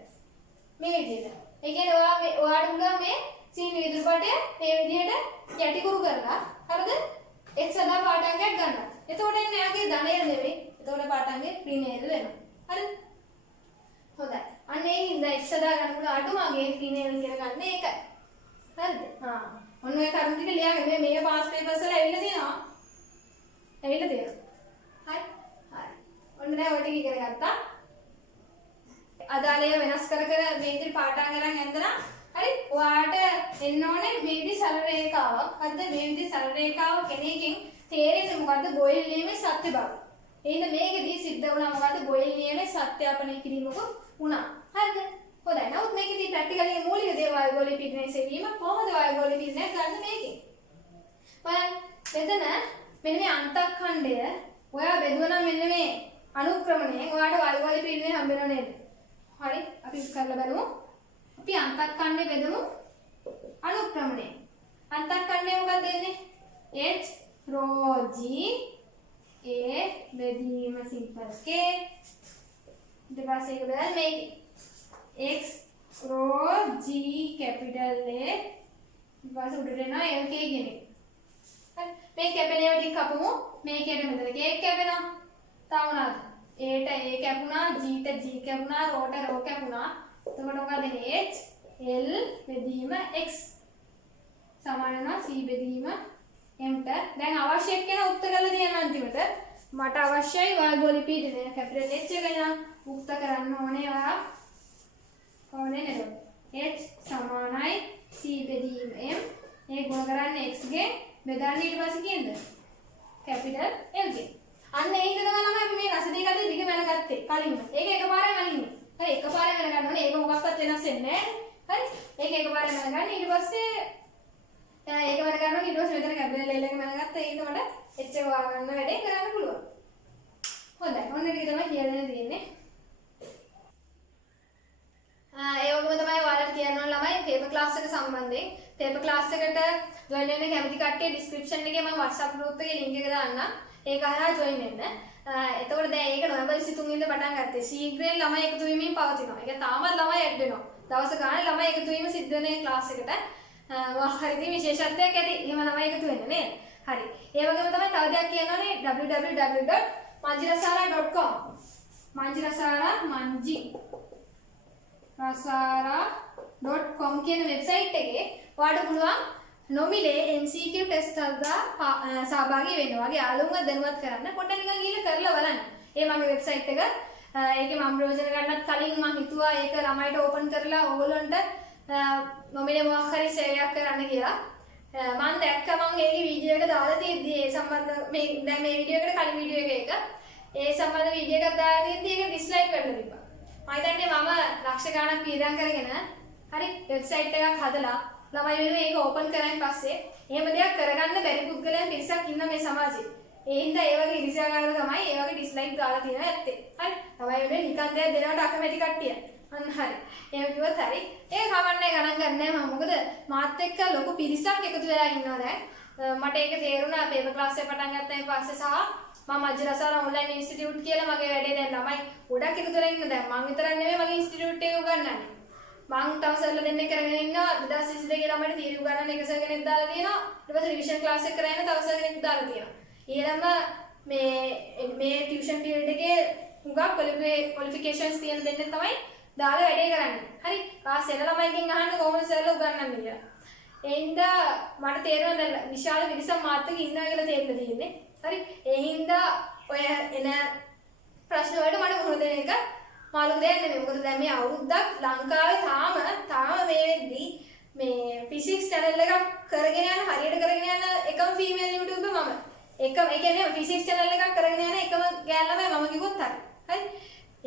මේ විදිහට. ඒ කියන්නේ ඔයාට පුළුවන් මේ සීනි විදුරු බටේ මේ විදිහට යටි කුරු කරලා හරිද? h සඳහා පාඩම්යක් ගන්නවා. එතකොට එන්නේ යාගේ ධනය නෙවෙයි. එතකොට පාඩම්ගේ ඍණය වෙනවා. හරිද? හොඳයි. අන්න ඒ හින්දා x සදා ගන්න පුළුවන් අඩුමගේ ඍණය කියලා ගන්න ඒකයි. හරිද? ඔන්න ඔය කරුණු ටික ලියාගෙන මේ පාස් පේපර්ස් වල ඇවිල්ලා තියෙනවා. හරි. හරි. ඔන්න දැන් ඔය ටික ඉගෙන ගත්තා. අදාළය වෙනස් කර මේ විදිහට පාඩම් කරන් ඇඳලා හරි ඔයාට එන්න ඕනේ මේ විදිහ සරල රේඛාවක්. හරිද? මේ විදිහ සරල රේඛාව කෙනකින් තේරෙන්නේ මොකද්ද? බොයිල් නියමයේ සත්‍ය බව. එහෙනම් මේකෙදී සිද්ධ වුණා මොකද්ද? බොයිල් නියමයේ සත්‍යාපනය කිරීමක වුණා. හරිද? හොඳයි. නමුත් මේකෙදී ප්‍රැක්ටිකලි මූලික දේ වායුගෝලීය පීඩනය සෙවීම කොහොමද වායුගෝලීය පීඩනය ගන්න මේකෙන්? බලන්න මෙතන මෙන්න මේ අන්තක්ඛණ්ඩය ඔයා බෙදුවා නම් මෙන්න මේ අනුක්‍රමණයෙන් ඔයාට වායුගෝලීය පීඩනය හම්බ වෙනව නේද? හරි අපි කරලා බලමු. අපි අන්තක්කණ්ඩය බෙදමු අනුක්‍රමණය. අන්තක්කණ්ඩය මොකක්ද දෙන්නේ? h rho g a බෙදීම සිම්පල් k ඊට පස්සේ ඒක බෙදලා මේක x rho g capital A ඊට පස්සේ උඩට එනවා lk කියන එක. හරි මේ කැපෙන ඒවා ටික කපමු. මේකේට මෙතන k කැපෙනවා. තව මොනවද? a ට a කැපුණා, g ට g කැපුණා, rho ට rho කැපුණා. එතකොට මොකද එන්නේ? h l බෙදීම x සමාන වෙනවා c බෙදීම m ට. දැන් අවශ්‍ය එක්කෙනා උක්ත කරලා තියන්න අන්තිමට. මට අවශ්‍යයි වර්ගෝලි පීඩනය කැපිටල් H එක නම් උක්ත කරන්න ඕනේ ඔයා. කොහොමද නේද? h සමානයි c බෙදීම m. මේ ගුණ කරන්නේ x ගේ බෙදන්නේ ඊට පස්සේ කියනද? කැපිටල් L ගේ. අන්න ඒ හින්දා තමයි අපි මේ රස දෙක අතර දිග මැන ගත්තේ කලින්ම. ඒක එකපාරේ මනින්නේ. හරි එකපාරේ මැන ගන්න ඕනේ. ඒක මොකක්වත් වෙනස් වෙන්නේ නැහැ. හරි. ඒක එකපාරේ මැන ගන්න. ඊට පස්සේ ඒක මැන ගන්නවා. ඊට පස්සේ මෙතන කැපිටල් L එක මැන ගත්තා. ඒකට h එක වාගන්න වැඩේ කරන්න පුළුවන්. හොඳයි. ඔන්න ටික තමයි කියලා දෙන්න තියෙන්නේ. ඒ වගේම තමයි ඔයාලට කියන්න ඕන ළමයි පේපර් ක්ලාස් එක සම්බන්ධයෙන්. පේපර් ක්ලාස් එකට ජොයින් වෙන්න කැමති කට්ටිය ඩිස්ක්‍රිප්ෂන් එකේ මම WhatsApp group එකේ link එක දාන්නම්. ඒක හරහා ජොයින් වෙන්න. එතකොට දැන් ඒක නොවැම්බර් 23 වෙනිදා පටන් ගත්තේ. ශීඝ්‍රයෙන් ළමයි එකතු වෙමින් පවතිනවා. ඒක තාමත් ළමයි ඇඩ් වෙනවා. දවස් ගානේ ළමයි එකතු වීම සිද්ධ වෙන ක්ලාස් එකට. හරිදී විශේෂත්වයක් ඇති. එහෙම ළමයි එකතු වෙන්න නේද? හරි. ඒ වගේම තමයි තව දෙයක් කියන්න ඕනේ www.manjirasara.com. manjirasara.com කියන වෙබ්සයිට් එකේ ඔයාලට පුළුවන් නොමිලේ MCQ ටෙස්ට් වලට සහභාගී වෙන්න. වගේ යාළුවන්ව දැනුවත් කරන්න. පොඩ්ඩක් නිකන් ගිහලා කරලා බලන්න. ඒ මගේ වෙබ්සයිට් එක. ඒකේ මම ප්‍රයෝජන ගන්නත් කලින් මම හිතුවා ඒක ළමයිට ඕපන් කරලා ඕගොල්ලන්ට නොමිලේ මොකක් හරි සේවයක් කරන්න කියලා. මම දැක්ක මම ඒකේ වීඩියෝ එක දාලා තියෙද්දි ඒ සම්බන්ධ මේ දැන් මේ වීඩියෝ එකට කලින් වීඩියෝ එක ඒ සම්බන්ධ වීඩියෝ එකක් දාලා තියෙද්දි ඒක ඩිස්ලයික් කරලා තිබ්බා. මම හිතන්නේ මම ලක්ෂ ගණක් වියදම් කරගෙන හරි වෙබ්සයිට් එකක් හදලා ළමයි වෙනුවෙන් මේක ඕපන් කරායින් පස්සේ එහෙම දෙයක් කරගන්න බැරි පුද්ගලයන් පිරිසක් ඉන්න මේ සමාජයේ. ඒ හින්දා ඒ වගේ ඉරිසියාකාරව තමයි ඒ වගේ ඩිස්ලයික් දාලා තියෙනවා ඇත්තේ. හරි. ළමයි වෙනුවෙන් නිකන් දෙයක් දෙනවට අකමැති කට්ටිය. අන්න හරි. එහෙම කිව්වොත් හරි. ඒක කවන්නේ ගණන් ගන්නෑ මම. මොකද මාත් එක්ක ලොකු පිරිසක් එකතු වෙලා ඉන්නවා දැන්. මට ඒක තේරුණා පේපර් ක්ලාස් එක පටන් ගත්තාන් පස්සේ සහ මම මජ්ජරසාර ඔන්ලයින් ඉන්ස්ටිටියුට් කියලා මගේ වැඩේ දැන් ළමයි ගොඩක් එකතු වෙලා ඉන්න දැන්. මම විතරක් නෙමෙයි මගේ ඉන්ස්ටිටියුට් එක උගන්වන්නේ. මම තව සර්ලා දෙන්නෙක් කරගෙන ඉන්නවා 2022 ගේ ළමයිට තීරු ගන්න එක සර් කෙනෙක් දාලා තියෙනවා. ඊට පස්සේ රිවිෂන් ක්ලාස් එක කරගෙන තව සර් කෙනෙක් දාලා තියෙනවා. ඊළඟ මේ ටියුෂන් පීරියඩ් එකේ උගා ක්වොලිෆිකේෂන්ස් තියෙන දෙන්නෙක් තමයි දාලා වැඩේ කරන්නේ. හරි. කාසෙල ළමයිගෙන් අහන්න කොහොමද සර්ලා උගන්වන්නේ කියලා. ඒ හින්දා මට තේරෙනවා දැන් විශාල පිරිසක් මාත් එක්ක ඉන්නවා කියලා තේරෙන්න තියෙන්නේ. හරි. ඒ හින්දා ඔය එන ප්‍රශ්න වලට මට මුහුණ දෙන එක මාළුක දෙයක් නෙමෙයි. මොකද දැන් මේ අවුරුද්දක් ලංකාවේ තාම මේ වෙද්දි මේ ෆිසික්ස් channel එකක් කරගෙන යන හරියට කරගෙන යන එකම ෆීමේල් YouTuber මම. ඒ කියන්නේ ෆිසික්ස් channel එකක් කරගෙන යන එකම ගෑල් ළමයි මම කිව්වොත් හරි. හරි.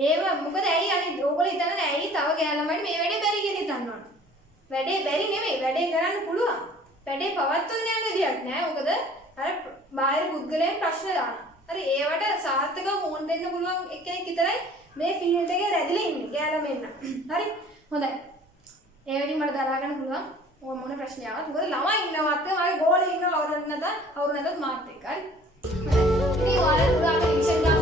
ඒව මොකද ඇයි අනිත් ඕගොල්ලෝ හිතන්නේ ඇයි තව ගෑල් ළමයිට මේ වැඩේ බැරි කියලා හිතන්නවද? වැඩේ බැරි නෙමෙයි. වැඩේ කරන්න පුළුවන්. වැඩේ පවත්වගෙන යන විදියක් නෑ. මොකද අර බාහිර පුද්ගලයන් ප්‍රශ්න දානවා. හරි. ඒවට සාර්ථකව මුහුණ දෙන්න පුළුවන් එක්කෙනෙක් විතරයි මේ ෆීල්ඩ් එකේ රැඳිලා ඉන්නේ ගෑලා මෙන්න. හරි. හොඳයි. ඒ වෙලින් මට දරා ගන්න පුළුවන් ඕන මොන ප්‍රශ්නයක්වත්. මොකද ළමයි ඉන්නවත් මගේ ගෝලේ ඉන්නව අවුරුද්ද නැත මාත් එක්ක. හරි. ඉතින් ඔයාලා පුරාම රිවිෂන්